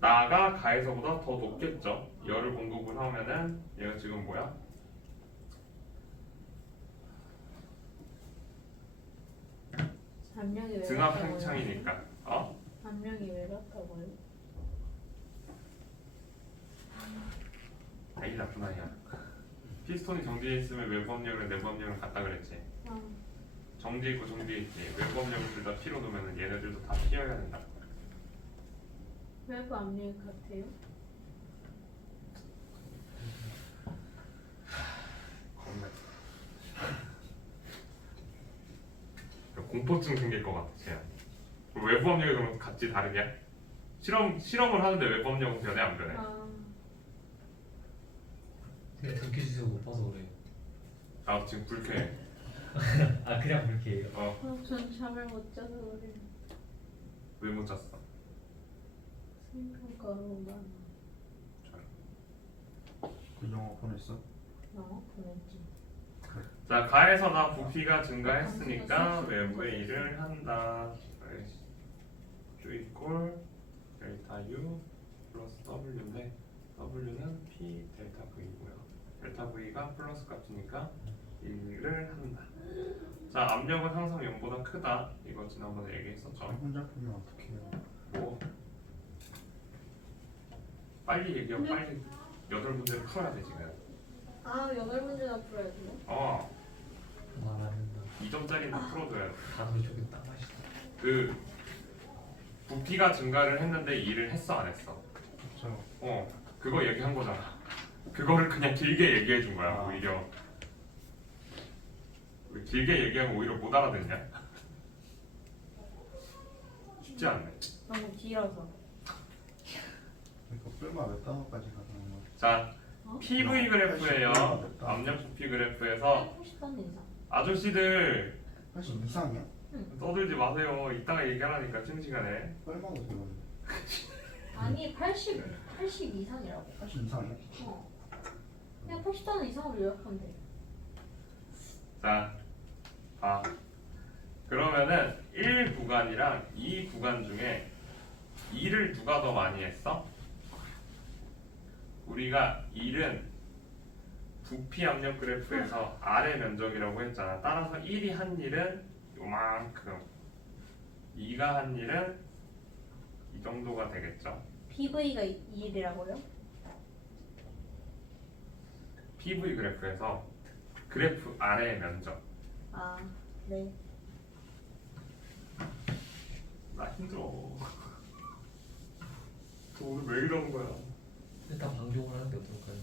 나가 가에서보다 더 높겠죠. 열을 공급을 하면은 얘가 지금 뭐야? 압력이 왜 등압 같다고요? 팽창이니까. 압력이 왜 같다고요? 아이 나쁜 아이야. 피스톤이 정지해 있으면 외부 압력이랑 내부 압력이랑 같다 그랬지. 아, 정지해 있고 정지해 있지. 외부 압력을 둘 다 P로 두면은 얘네들도 다 P여야 된다. 외부 압력이 같아요? 겁나. 공포증 생길 것 같아. 쟤. 외부 압력이 그럼 같지 다르냐? 실험을 하는데 외부 압력은 변해 안 변해? 아, 제가 전기주사 못 봐서 그래요. 아 지금 불쾌해. 아 그냥 그렇게. 전 잠을 못 자서 그래요. 왜 못 잤어? 생각가 너무 많아. 그 영화 보냈어? 보냈지. 자 가에서나 부피가 증가했으니까 외부의 일을 한다. Q 이꼴 델타 U 플러스 W인데 W는 P 델타 V고요. 델타 V가 플러스 값이니까 일을 한다. 자 압력은 항상 0보다 크다. 이거 지난번에 얘기했었죠. 혼자 보면 어떡해요? 뭐 빨리 얘기하고 빨리 8문제를 풀어야 돼 지금. 아, 8문제나 풀어야 돼요? 말하는다. 2점짜리 다 풀어줘야 돼. 단어 쪽에 딱 맛있다. 그 부피가 증가를 했는데 일을 했어 안 했어? 그쵸. 그거 얘기한 거잖아. 그거를 그냥 길게 얘기해 준 거야. 아. 오히려 왜 길게 얘기하면 오히려 못 알아듣냐? 쉽지 않네. 너무 길어서. 그러니까 뿔마 몇 단어까지 가는 거? 자 어? PV 그래프예요. 압력 부피 그래프에서 80단 이상. 아저씨들 80 이상이야? 떠들지 마세요. 이따가 얘기하라니까 쉬는 시간에. 뿔마도 되거든. 아니, 80 이상이라고. 80 이상이야? 그냥 80단 이상으로 요약하면 돼. 자, 그러면은 1 구간이랑 2 구간 중에 2를 누가 더 많이 했어? 우리가 1은 부피 압력 그래프에서 아래 면적이라고 했잖아. 따라서 1이 한 일은 요만큼, 2가 한 일은 이 정도가 되겠죠. PV가 2이라고요? PV 그래프에서 그래프 아래의 면적. 아, 네. 나 힘들어. 저 오늘 왜 이러는 거야? 일단 방종을 하는 게 어떨까요?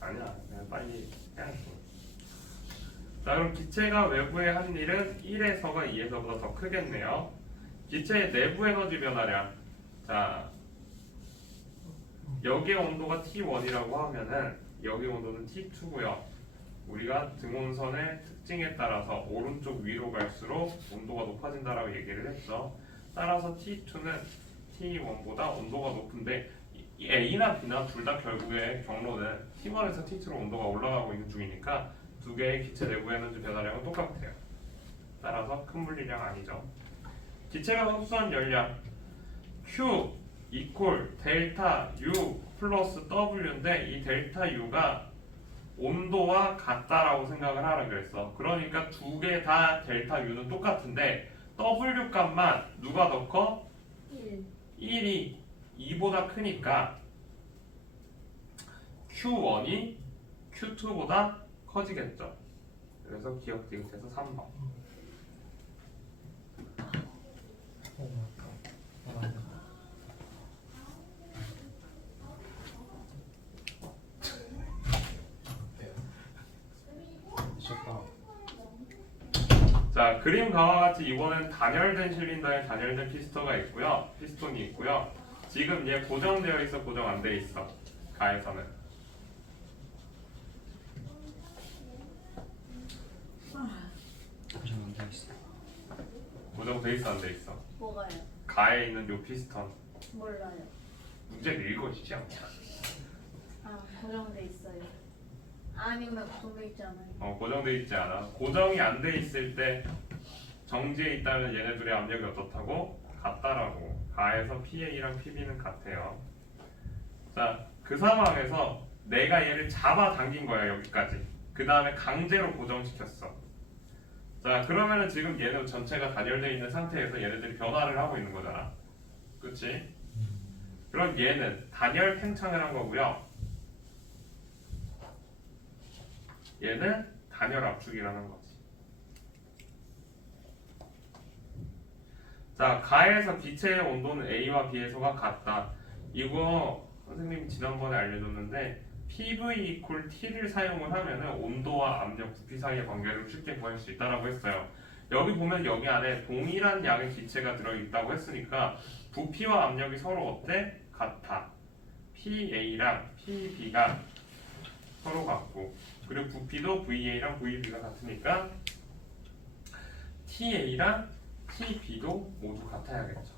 아니야, 그냥 빨리 해야지. 자, 그럼 기체가 외부에 한 일은 1에서가 2에서보다 더 크겠네요. 기체의 내부 에너지 변화량. 자, 여기의 온도가 T1이라고 하면은 여기 온도는 T2고요. 우리가 등온선의 특징에 따라서 오른쪽 위로 갈수록 온도가 높아진다라고 얘기를 했죠. 따라서 T2는 T1보다 온도가 높은데 이 A나 B나 둘 다 결국에 경로는 T1에서 T2로 온도가 올라가고 있는 중이니까 두 개의 기체 내부 에너지 변화량은 똑같아요. 따라서 큰 물리량 아니죠. 기체가 흡수한 열량 Q 이퀄 델타 U 플러스 W인데 이 델타 U가 온도와 같다라고 생각을 하라 그랬어. 그러니까 두 개 다 델타 U는 똑같은데 W 값만 누가 더 커? 1. 1이 2보다 크니까 Q1이 Q2보다 커지겠죠. 그래서 기억 디귿에서 3번. 오 마이 갓. 미쳤다. 자, 그림 가와 같이 이번엔 단열된 실린더에 단열된 피스톤이 있고요. 지금 얘 고정되어 있어, 고정 안 돼 있어. 가에서는. 고정 안돼 있어. 고정돼 있어, 안 돼 있어. 뭐가요? 가에 있는 요 피스톤. 몰라요. 문제를 읽어주지 않냐. 아, 고정돼 있어요. 아니구나, 고정돼 있지 않아요. 고정돼 있지 않아. 고정이 안 돼 있을 때 정지에 있다면 얘네들의 압력이 어떻다고? 같다라고. 가에서 PA랑 PB는 같아요. 자, 그 상황에서 내가 얘를 잡아당긴 거야, 여기까지. 그 다음에 강제로 고정시켰어. 자, 그러면은 지금 얘는 전체가 단열되어 있는 상태에서 얘네들이 변화를 하고 있는 거잖아. 그치? 그럼 얘는 단열 팽창을 한 거고요. 얘는 단열 압축이라는 거지. 자, 가에서 기체의 온도는 A와 B에서가 같다. 이거 선생님이 지난번에 알려줬는데 PV equal T를 사용을 하면은 온도와 압력, 부피 사이의 관계를 쉽게 구할 수 있다라고 했어요. 여기 보면 여기 안에 동일한 양의 기체가 들어있다고 했으니까 부피와 압력이 서로 어때? 같아. PA랑 PB가 서로 같고 그리고 부피도 VA랑 VB가 같으니까 TA랑 TB도 모두 같아야겠죠.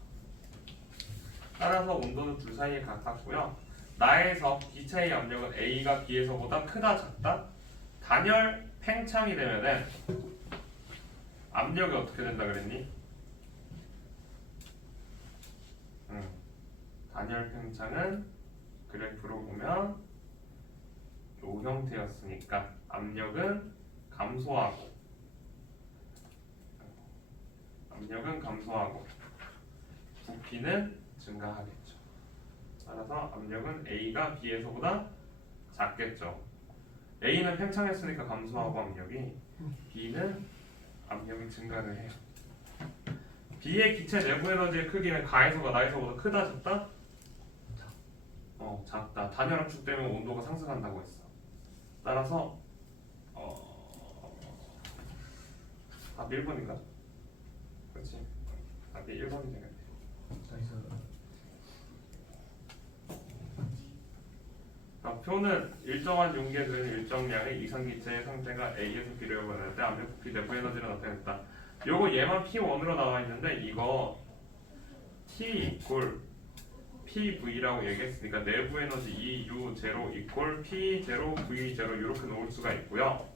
따라서 온도는 둘 사이에 같았고요. 나에서 기체의 압력은 A가 B에서보다 크다 작다? 단열 팽창이 되면은 압력이 어떻게 된다 그랬니? 단열 팽창은 그래프로 보면 이 형태였으니까 압력은 감소하고 부피는 증가하겠죠. 따라서 압력은 A가 B에서보다 작겠죠. A는 팽창했으니까 감소하고 압력이, B는 압력이 증가를 해요. B의 기체 내부 에너지의 크기는 가에서가 나에서보다 크다 작다? 작다. 단열 압축 때문에 온도가 상승한다고 했어. 따라서 답이 1번인가? 그렇지. 답이 1번이 되겠네. 표는 일정한 용기에 들어있는 일정량의 이상기체의 상태가 A에서 B로 변할 때 압력, 부피, 내부 에너지를 나타냈다. 요거 얘만 P1으로 나와 있는데 이거 T 이퀄 PV라고 얘기했으니까 내부 에너지 EU0 이퀄 P0 V0 이렇게 놓을 수가 있고요.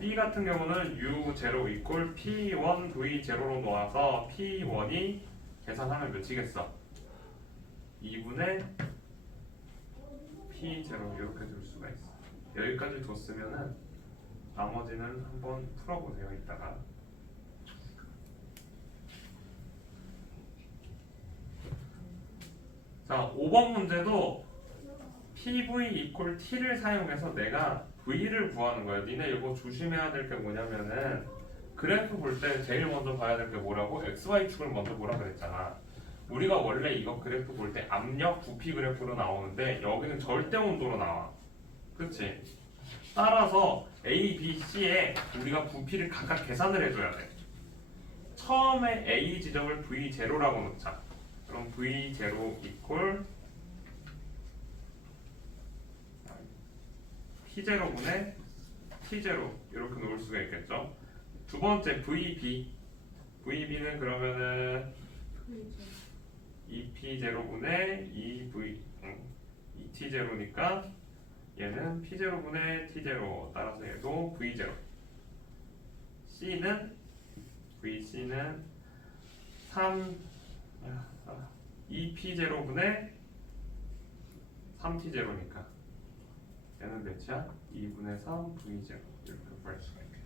B 같은 경우는 U0 이퀄 P1 V0로 놓아서 P1이 계산하면 몇이겠어? 2분의 P0 이렇게 둘 수가 있어. 여기까지 뒀으면은 나머지는 한번 풀어보세요. 이따가. 자, 5번 문제도 PV 이퀄 T를 사용해서 내가 V를 구하는 거야. 니네 이거 조심해야 될 게 뭐냐면은 그래프 볼 때 제일 먼저 봐야 될 게 뭐라고? XY축을 먼저 보라 그랬잖아. 우리가 원래 이거 그래프 볼 때 압력, 부피 그래프로 나오는데 여기는 절대 온도로 나와. 그렇지? 따라서 A, B, C에 우리가 부피를 각각 계산을 해줘야 돼. 처음에 A 지점을 V0라고 놓자. 그럼 V0 이퀄 T0분의 T0 이렇게 놓을 수가 있겠죠. 두 번째 VB는 그러면은 2P0분의 2T0니까 얘는 P0분의 T0 따라서 얘도 V0. VC는 2P0분의 3T0니까 얘는 몇이야? 2분의 3 V0 이렇게 구할 수가 있게.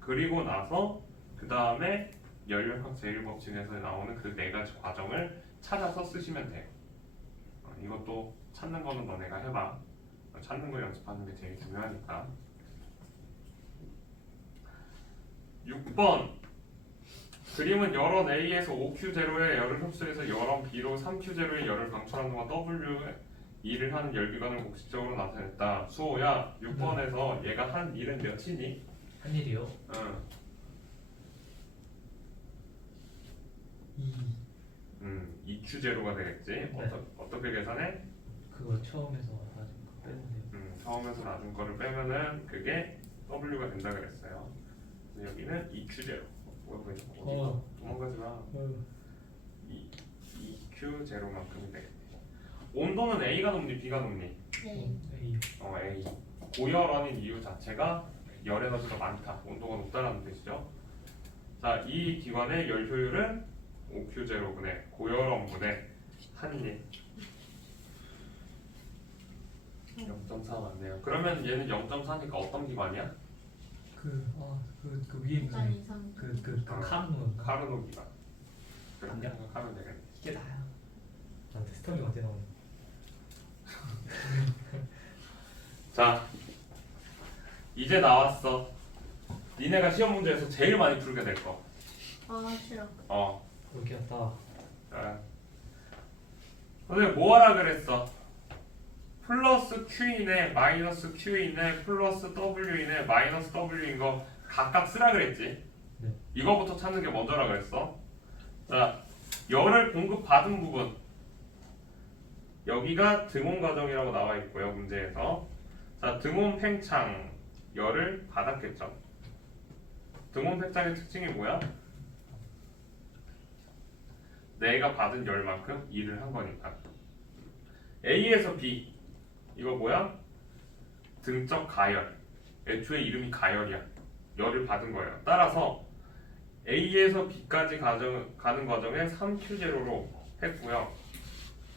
그리고 나서 그 다음에 열역학 제1법칙에서 나오는 그 네 가지 과정을 찾아서 쓰시면 돼요. 이것도 찾는 거는 너네가 해봐. 찾는 거 연습하는 게 제일 중요하니까. 6번 그림은 열원 A에서 5Q0의 열을 흡수해서 열원 B로 3Q0의 열을 방출하는 동안 W에 일을 하는 열기관을 공식적으로 나타냈다. 수호야 6번에서 얘가 한 일은 몇이니? 한 일이요? 응. 2Q0가 되겠지. 어떻게 계산해? 그거 처음에서 나중 거 빼는데요. 처음에서 낮은 거를 빼면은 그게 W가 된다 그랬어요. 그래서 여기는 2Q0. 어디가? 도망가지 마. 2Q0만큼이 되겠네. 온도는 A가 높니 B가 높니? 네. A요. A. 고열원인 이유 자체가 열 에너지가 많다. 온도가 높다라는 뜻이죠. 자, 이 기관의 열 효율은 5Q0분의 고열원분의 한일. 0.4 맞네요. 그러면 얘는 0.4니까 어떤 기관이야? 그 위에 일단 무슨 이상. 그 카르노. 카르노 기관. 그렇게 생각하면 되겠네. 이게 나야. 나한테 스톰이 어디 나오니? 자, 이제 나왔어. 니네가 시험 문제에서 제일 많이 풀게 될 거. 아 싫어. 여기 왔다. 자, 선생님 뭐 하라 그랬어? 플러스 Q인에 마이너스 Q인에 플러스 W인에 마이너스 W인 거 각각 쓰라 그랬지? 네. 이거부터 찾는 게 먼저라 그랬어. 자, 열을 공급받은 부분 여기가 등온 과정이라고 나와 있고요 문제에서. 자, 등온 팽창 열을 받았겠죠. 등온 팽창의 특징이 뭐야? 내가 받은 열만큼 일을 한 거니까. A에서 B 이거 뭐야? 등적 가열. 애초에 이름이 가열이야. 열을 받은 거예요. 따라서 A에서 B까지 가는 과정에 3Q0로 했고요.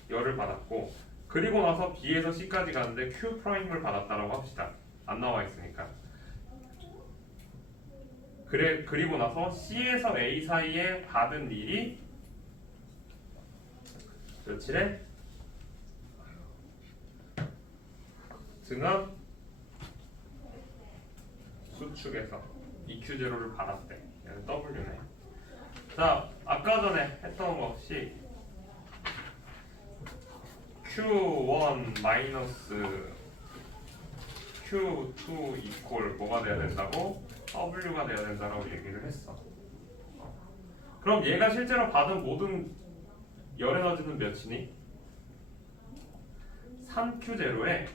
열을 받았고, 그리고 나서 B에서 C까지 가는데 Q'을 받았다라고 합시다. 안 나와 있으니까. 그리고 나서 C에서 A 사이에 받은 일이 며칠에? 등압 수축에서 EQ0를 받았대. 얘는 W네. 자, 아까 전에 했던 것이 Q1 마이너스 Q2 이퀄 뭐가 돼야 된다고? W가 돼야 된다라고 얘기를 했어. 그럼 얘가 실제로 받은 모든 열 에너지는 몇이니? 3Q0에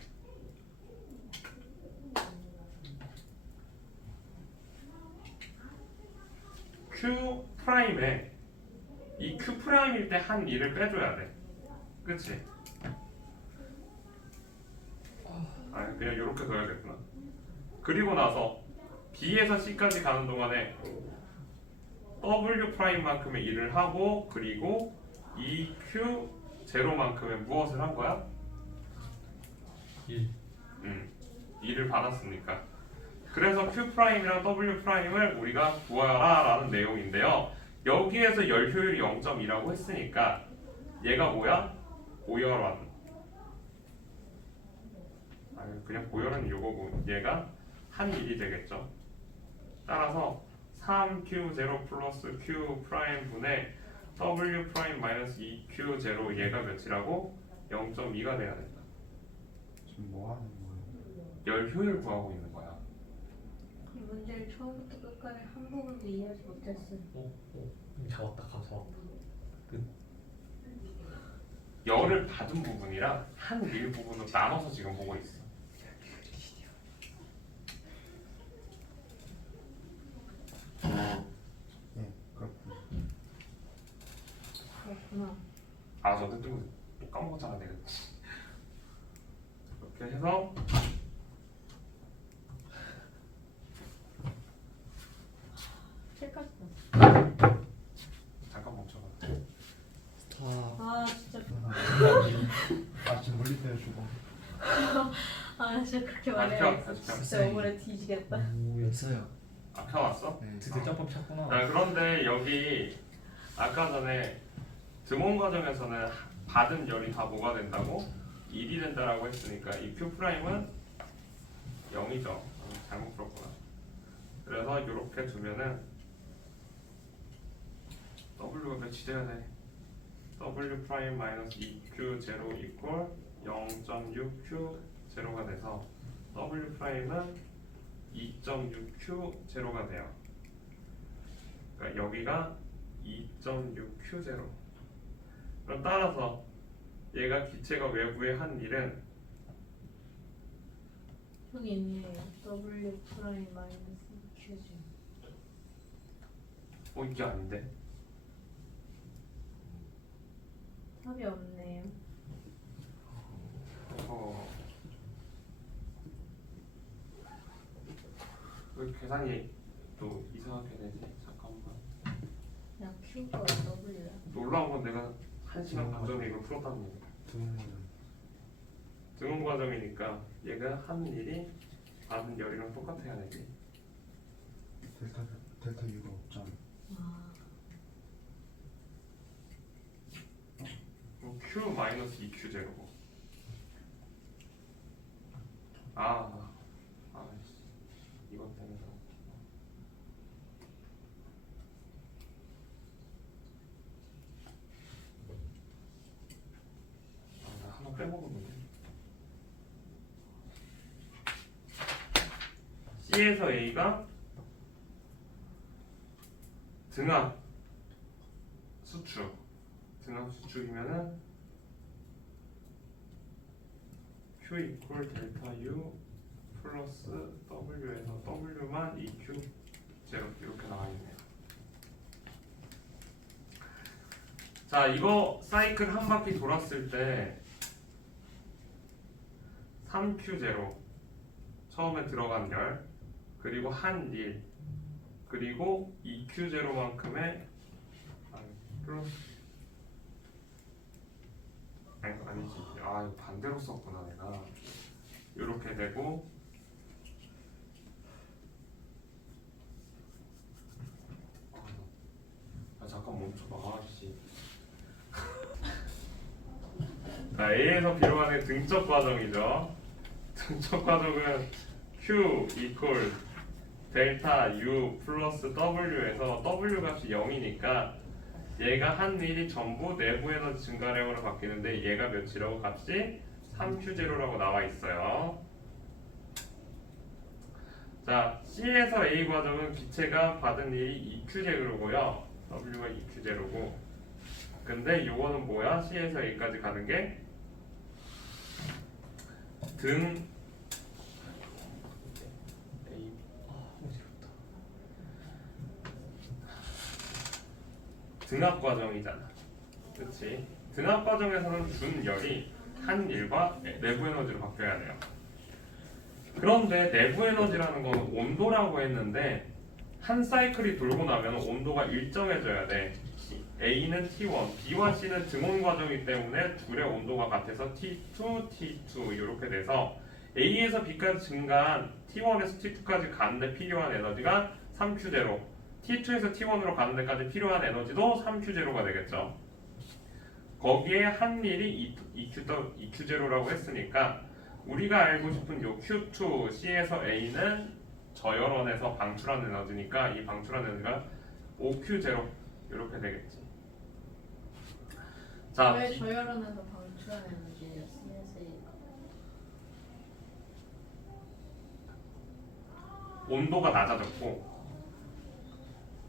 Q 프라임에 이 Q 프라임일 때 한 일을 빼줘야 돼. 그치? 아니 그냥 이렇게 둬야겠구나. 그리고 나서 B에서 C까지 가는 동안에 W 프라임만큼의 일을 하고, 그리고 이 Q 제로만큼의 무엇을 한 거야? 1. 일을 받았으니까. 그래서 Q 프라임이랑 W 프라임을 우리가 구하라라는 내용인데요. 여기에서 열 효율이 0.2라고 했으니까 얘가 뭐야? 고열원. 아니 그냥 고열은 이거고 얘가 한 일이 되겠죠. 따라서 3Q0 플러스 Q 프라임 분의 W 프라임 마이너스 2Q0 얘가 몇이라고? 0.2가 돼야 된다. 지금 뭐 하는 거예요? 열 효율 구하고 있는 거야. 이 문제를 처음부터 끝까지 한 부분도 이해하지 못했어요. 잡았다. 감 잡았다. 열을 받은 부분이랑 한 일 부분으로 나눠서 지금 보고 있어. 예, 그렇군요. 그렇구나. 아, 저 그때 또 까먹었잖아 내가. 이렇게 해서 책까지 잠깐 멈춰봐. 스타 아 진짜. 아 지금 물리세요 주고. 아 진짜 그렇게 다시 말해야겠어. 다시 펴. 진짜 억울해 뒤지겠다. 뭐였어요? 아 켜왔어? 네. 드디어 점프 찾구나. 자 그런데 여기 아까 전에 등원 과정에서는 받은 열이 다 뭐가 된다고? 1이 된다라고 했으니까 이 Q 프라임은 0이죠. 잘못 풀었구나. 그래서 이렇게 두면은 W가 몇이 돼야 돼? W 프라임 마이너스 2Q 제로 이퀄 0.6Q 제로가 돼서 W 프라임은 2.6Q 제로가 돼요. 그러니까 여기가 2.6Q 제로. 그럼 따라서 얘가 기체가 외부에 한 일은 여기 있네요. W 프라임 마이너스 Q지. 이게 아닌데? 답이 없네요. 왜 계산이 또 이상하게 되지? 잠깐만. 그냥 Q가 W야. 놀라운 건 내가 1시간 반 전에 이걸 풀었다는 얘기야. 등원 과정이니까 얘가 한 일이 받은 열이랑 똑같아야 되지. 델타 U가 없잖아. 아, 그럼 Q 마이너스 2Q 제로고. 이것 때문에. 나 하나 빼먹었는데. C에서 A가 등압 수축. 등압 수축이면은 Q 이퀄 델타 U 플러스 W에서 W만 EQ 제로 이렇게 나와 있네요. 자, 이거 사이클 한 바퀴 돌았을 때 3Q 제로 처음에 들어간 열 그리고 한 일 그리고 EQ 제로만큼의 플러스 아니지. 이거 반대로 썼구나 내가. 이렇게 되고 잠깐 멈춰봐. 아씨. 자, A에서 B로 가는 등적 과정이죠. 등적 과정은 Q 이퀄 델타 U 플러스 W에서 W 값이 0이니까 얘가 한 일이 전부 내부 에너지 증가량으로 바뀌는데 얘가 몇이라고 값이 3Q0라고 나와 있어요. 자, C에서 A 과정은 기체가 받은 일이 2Q0고요. W가 2Q0고. 근데 요거는 뭐야? C에서 A까지 가는 게 등 A 어지럽다. 등압 과정이잖아. 그렇지? 등압 과정에서는 준 열이 한 일과 내부 에너지로 바뀌어야 돼요. 그런데 내부 에너지라는 건 온도라고 했는데 한 사이클이 돌고 나면 온도가 일정해져야 돼. A는 T1, B와 C는 등온 과정이기 때문에 둘의 온도가 같아서 T2, T2 이렇게 돼서 A에서 B까지 증가한 T1에서 T2까지 가는데 필요한 에너지가 3Q0, T2에서 T1으로 가는 데까지 필요한 에너지도 3Q0가 되겠죠. 거기에 한 일이 EQ0라고 했으니까 우리가 알고 싶은 요 Q2, C에서 A는 저열원에서 방출한 에너지니까 이 방출한 에너지가 5Q0 이렇게 되겠지. 자, 왜 저열원에서 방출한 에너지예요? CSA가. 온도가 낮아졌고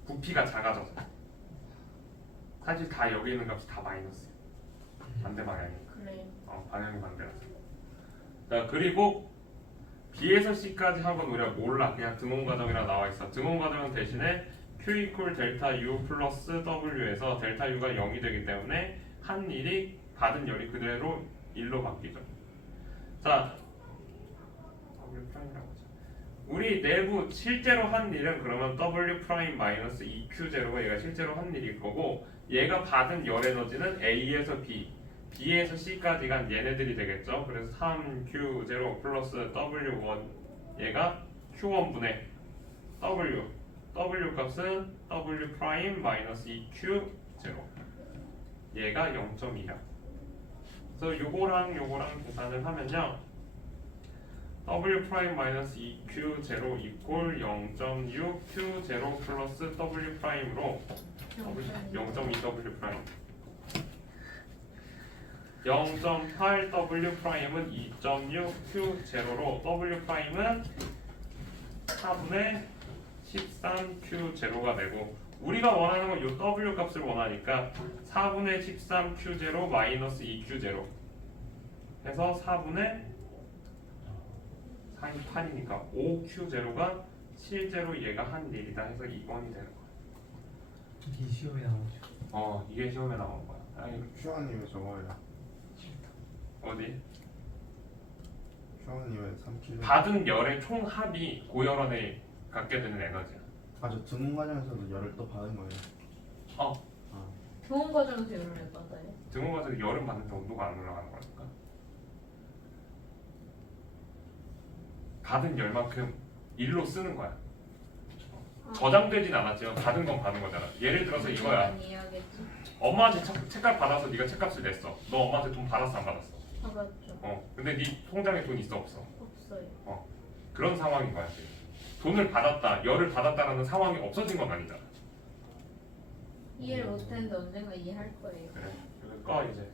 부피가 작아져서 사실 다 여기 있는 값이 다 마이너스 반대 방향이 그래. 방향이 반대라서. 자, 그리고 B에서 C까지 한 건 우리가 몰라. 그냥 등온 과정이라 나와 있어. 등온 과정은 대신에 Q 이퀄 델타 U 플러스 W에서 델타 U가 0이 되기 때문에 한 일이 받은 열이 그대로 1로 바뀌죠. 자, W 프라임이라고 하자. 우리 내부 실제로 한 일은 그러면 W 프라임 마이너스 2Q 제로가 얘가 실제로 한 일일 거고 얘가 받은 열 에너지는 A에서 B, B에서 C까지가 얘네들이 되겠죠. 그래서 3Q0 플러스 W1 얘가 Q1분의 W 값은 W 프라임 마이너스 2Q0 얘가 0.2야. 그래서 요거랑 계산을 하면요 W 프라임 마이너스 2Q0 이꼴 0.6Q0 플러스 W 프라임으로 0.2W 프라임 0.8W 프라임은 2.6Q0로 W 프라임은 4분의 13Q0가 되고 우리가 원하는 건 이 W 값을 원하니까 4분의 13Q0 마이너스 2Q0 해서 4분의 48이니까 5Q0가 실제로 얘가 한 일이다 해서 2번이 되는 거야. 이게 시험에 나오죠. 이게 시험에 나온 거야. 아니, 슈아님 왜 저거예요? 어디? 슈아님 왜 3kg? 받은 열의 총 합이 고열원에 갖게 되는 에너지야. 아저 등원 과정에서도 열을 또 받은 거예요. 어. 아 좋은 과정에서 열을 받아요. 등원 과정에 열은 받는데 온도가 안 올라가는 거니까. 받은 열만큼 일로 쓰는 거야. 저장되진 않았지만 받은 건 받은 거잖아. 예를 들어서 이거야. 이해하겠지. 엄마한테 책값 받아서 네가 책값을 냈어. 너 엄마한테 돈 받았어 안 받았어? 받았죠. 근데 네 통장에 돈 있어 없어? 없어요. 그런 상황인 거야 지금. 돈을 받았다, 열을 받았다라는 상황이 없어진 건 아니잖아. 이해를 못했는데 언젠가 이해할 거예요. 그래. 꺼 이제.